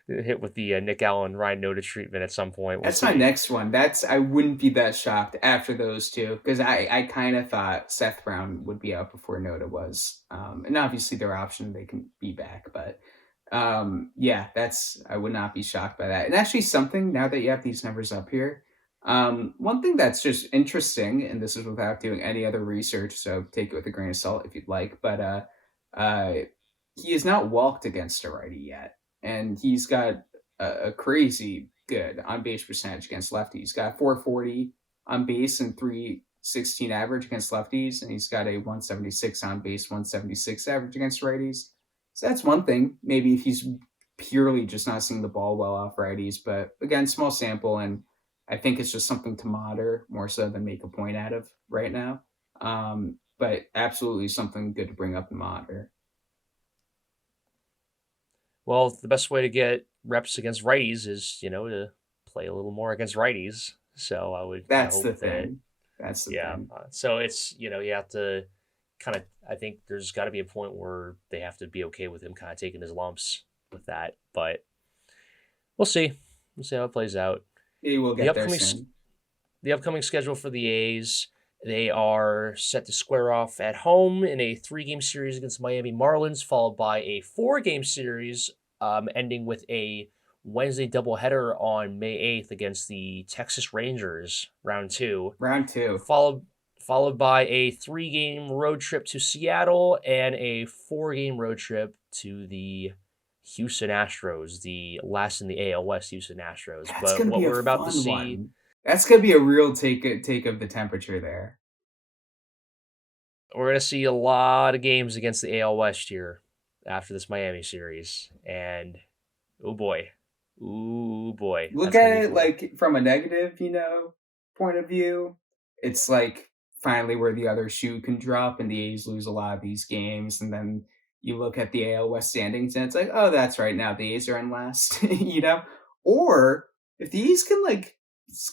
hit with the Nick Allen Ryan Noda treatment at some point. We'll That's my see. next one. I wouldn't be that shocked after those two because I kind of thought Seth Brown would be out before Noda was, and obviously their option they can be back, but yeah, I would not be shocked by that. And actually, something now that you have these numbers up here, one thing that's just interesting, and this is without doing any other research, so take it with a grain of salt if you'd like, but uh, he has not walked against a righty yet, and he's got a crazy good on base percentage against lefties. He's got 440 on base and 316 average against lefties, and he's got a 176 on base, 176 average against righties. So that's one thing. Maybe if he's purely just not seeing the ball well off righties, but again, small sample, and I think it's just something to monitor more so than make a point out of right now. But absolutely something good to bring up and monitor. Well, the best way to get reps against righties is to play a little more against righties. So I would That's the hope that thing. That's the yeah. thing. So it's you have to kind of. I think there's got to be a point where they have to be okay with him kind of taking his lumps with that. But we'll see. We'll see how it plays out. He will The get there upcoming soon. the upcoming schedule for the A's. They are set to square off at home in a 3-game series against Miami Marlins, followed by a 4-game series ending with a Wednesday doubleheader on May 8th against the Texas Rangers, round 2, Round two. followed by a 3-game road trip to Seattle and a 4-game road trip to the Houston Astros, the last in the AL West Houston Astros. That's But gonna what be a we're about to fun see, one. That's gonna be a real take of the temperature there. we're going to see a lot of games against the AL West here after this Miami series. And oh boy, Look that's going to at be it fun. like from a negative, point of view. It's like finally where the other shoe can drop and the A's lose a lot of these games. And then you look at the AL West standings and it's like, oh, that's right. Now the A's are in last, Or if the A's can like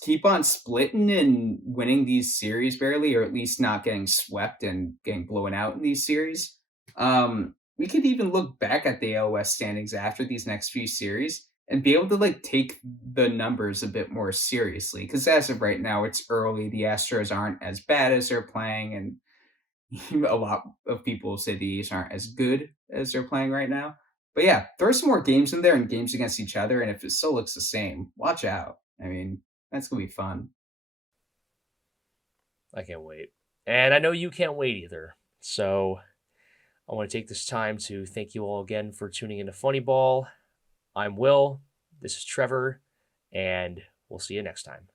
keep on splitting and winning these series barely, or at least not getting swept and getting blown out in these series, we could even look back at the AL West standings after these next few series and be able to like take the numbers a bit more seriously. Because as of right now, it's early. The Astros aren't as bad as they're playing, and a lot of people say the A's aren't as good as they're playing right now. But yeah, throw some more games in there and games against each other, and if it still looks the same, watch out. I mean, that's gonna be fun. I can't wait. And I know you can't wait either. So I want to take this time to thank you all again for tuning into Funny Ball. I'm Will. This is Trevor. And we'll see you next time.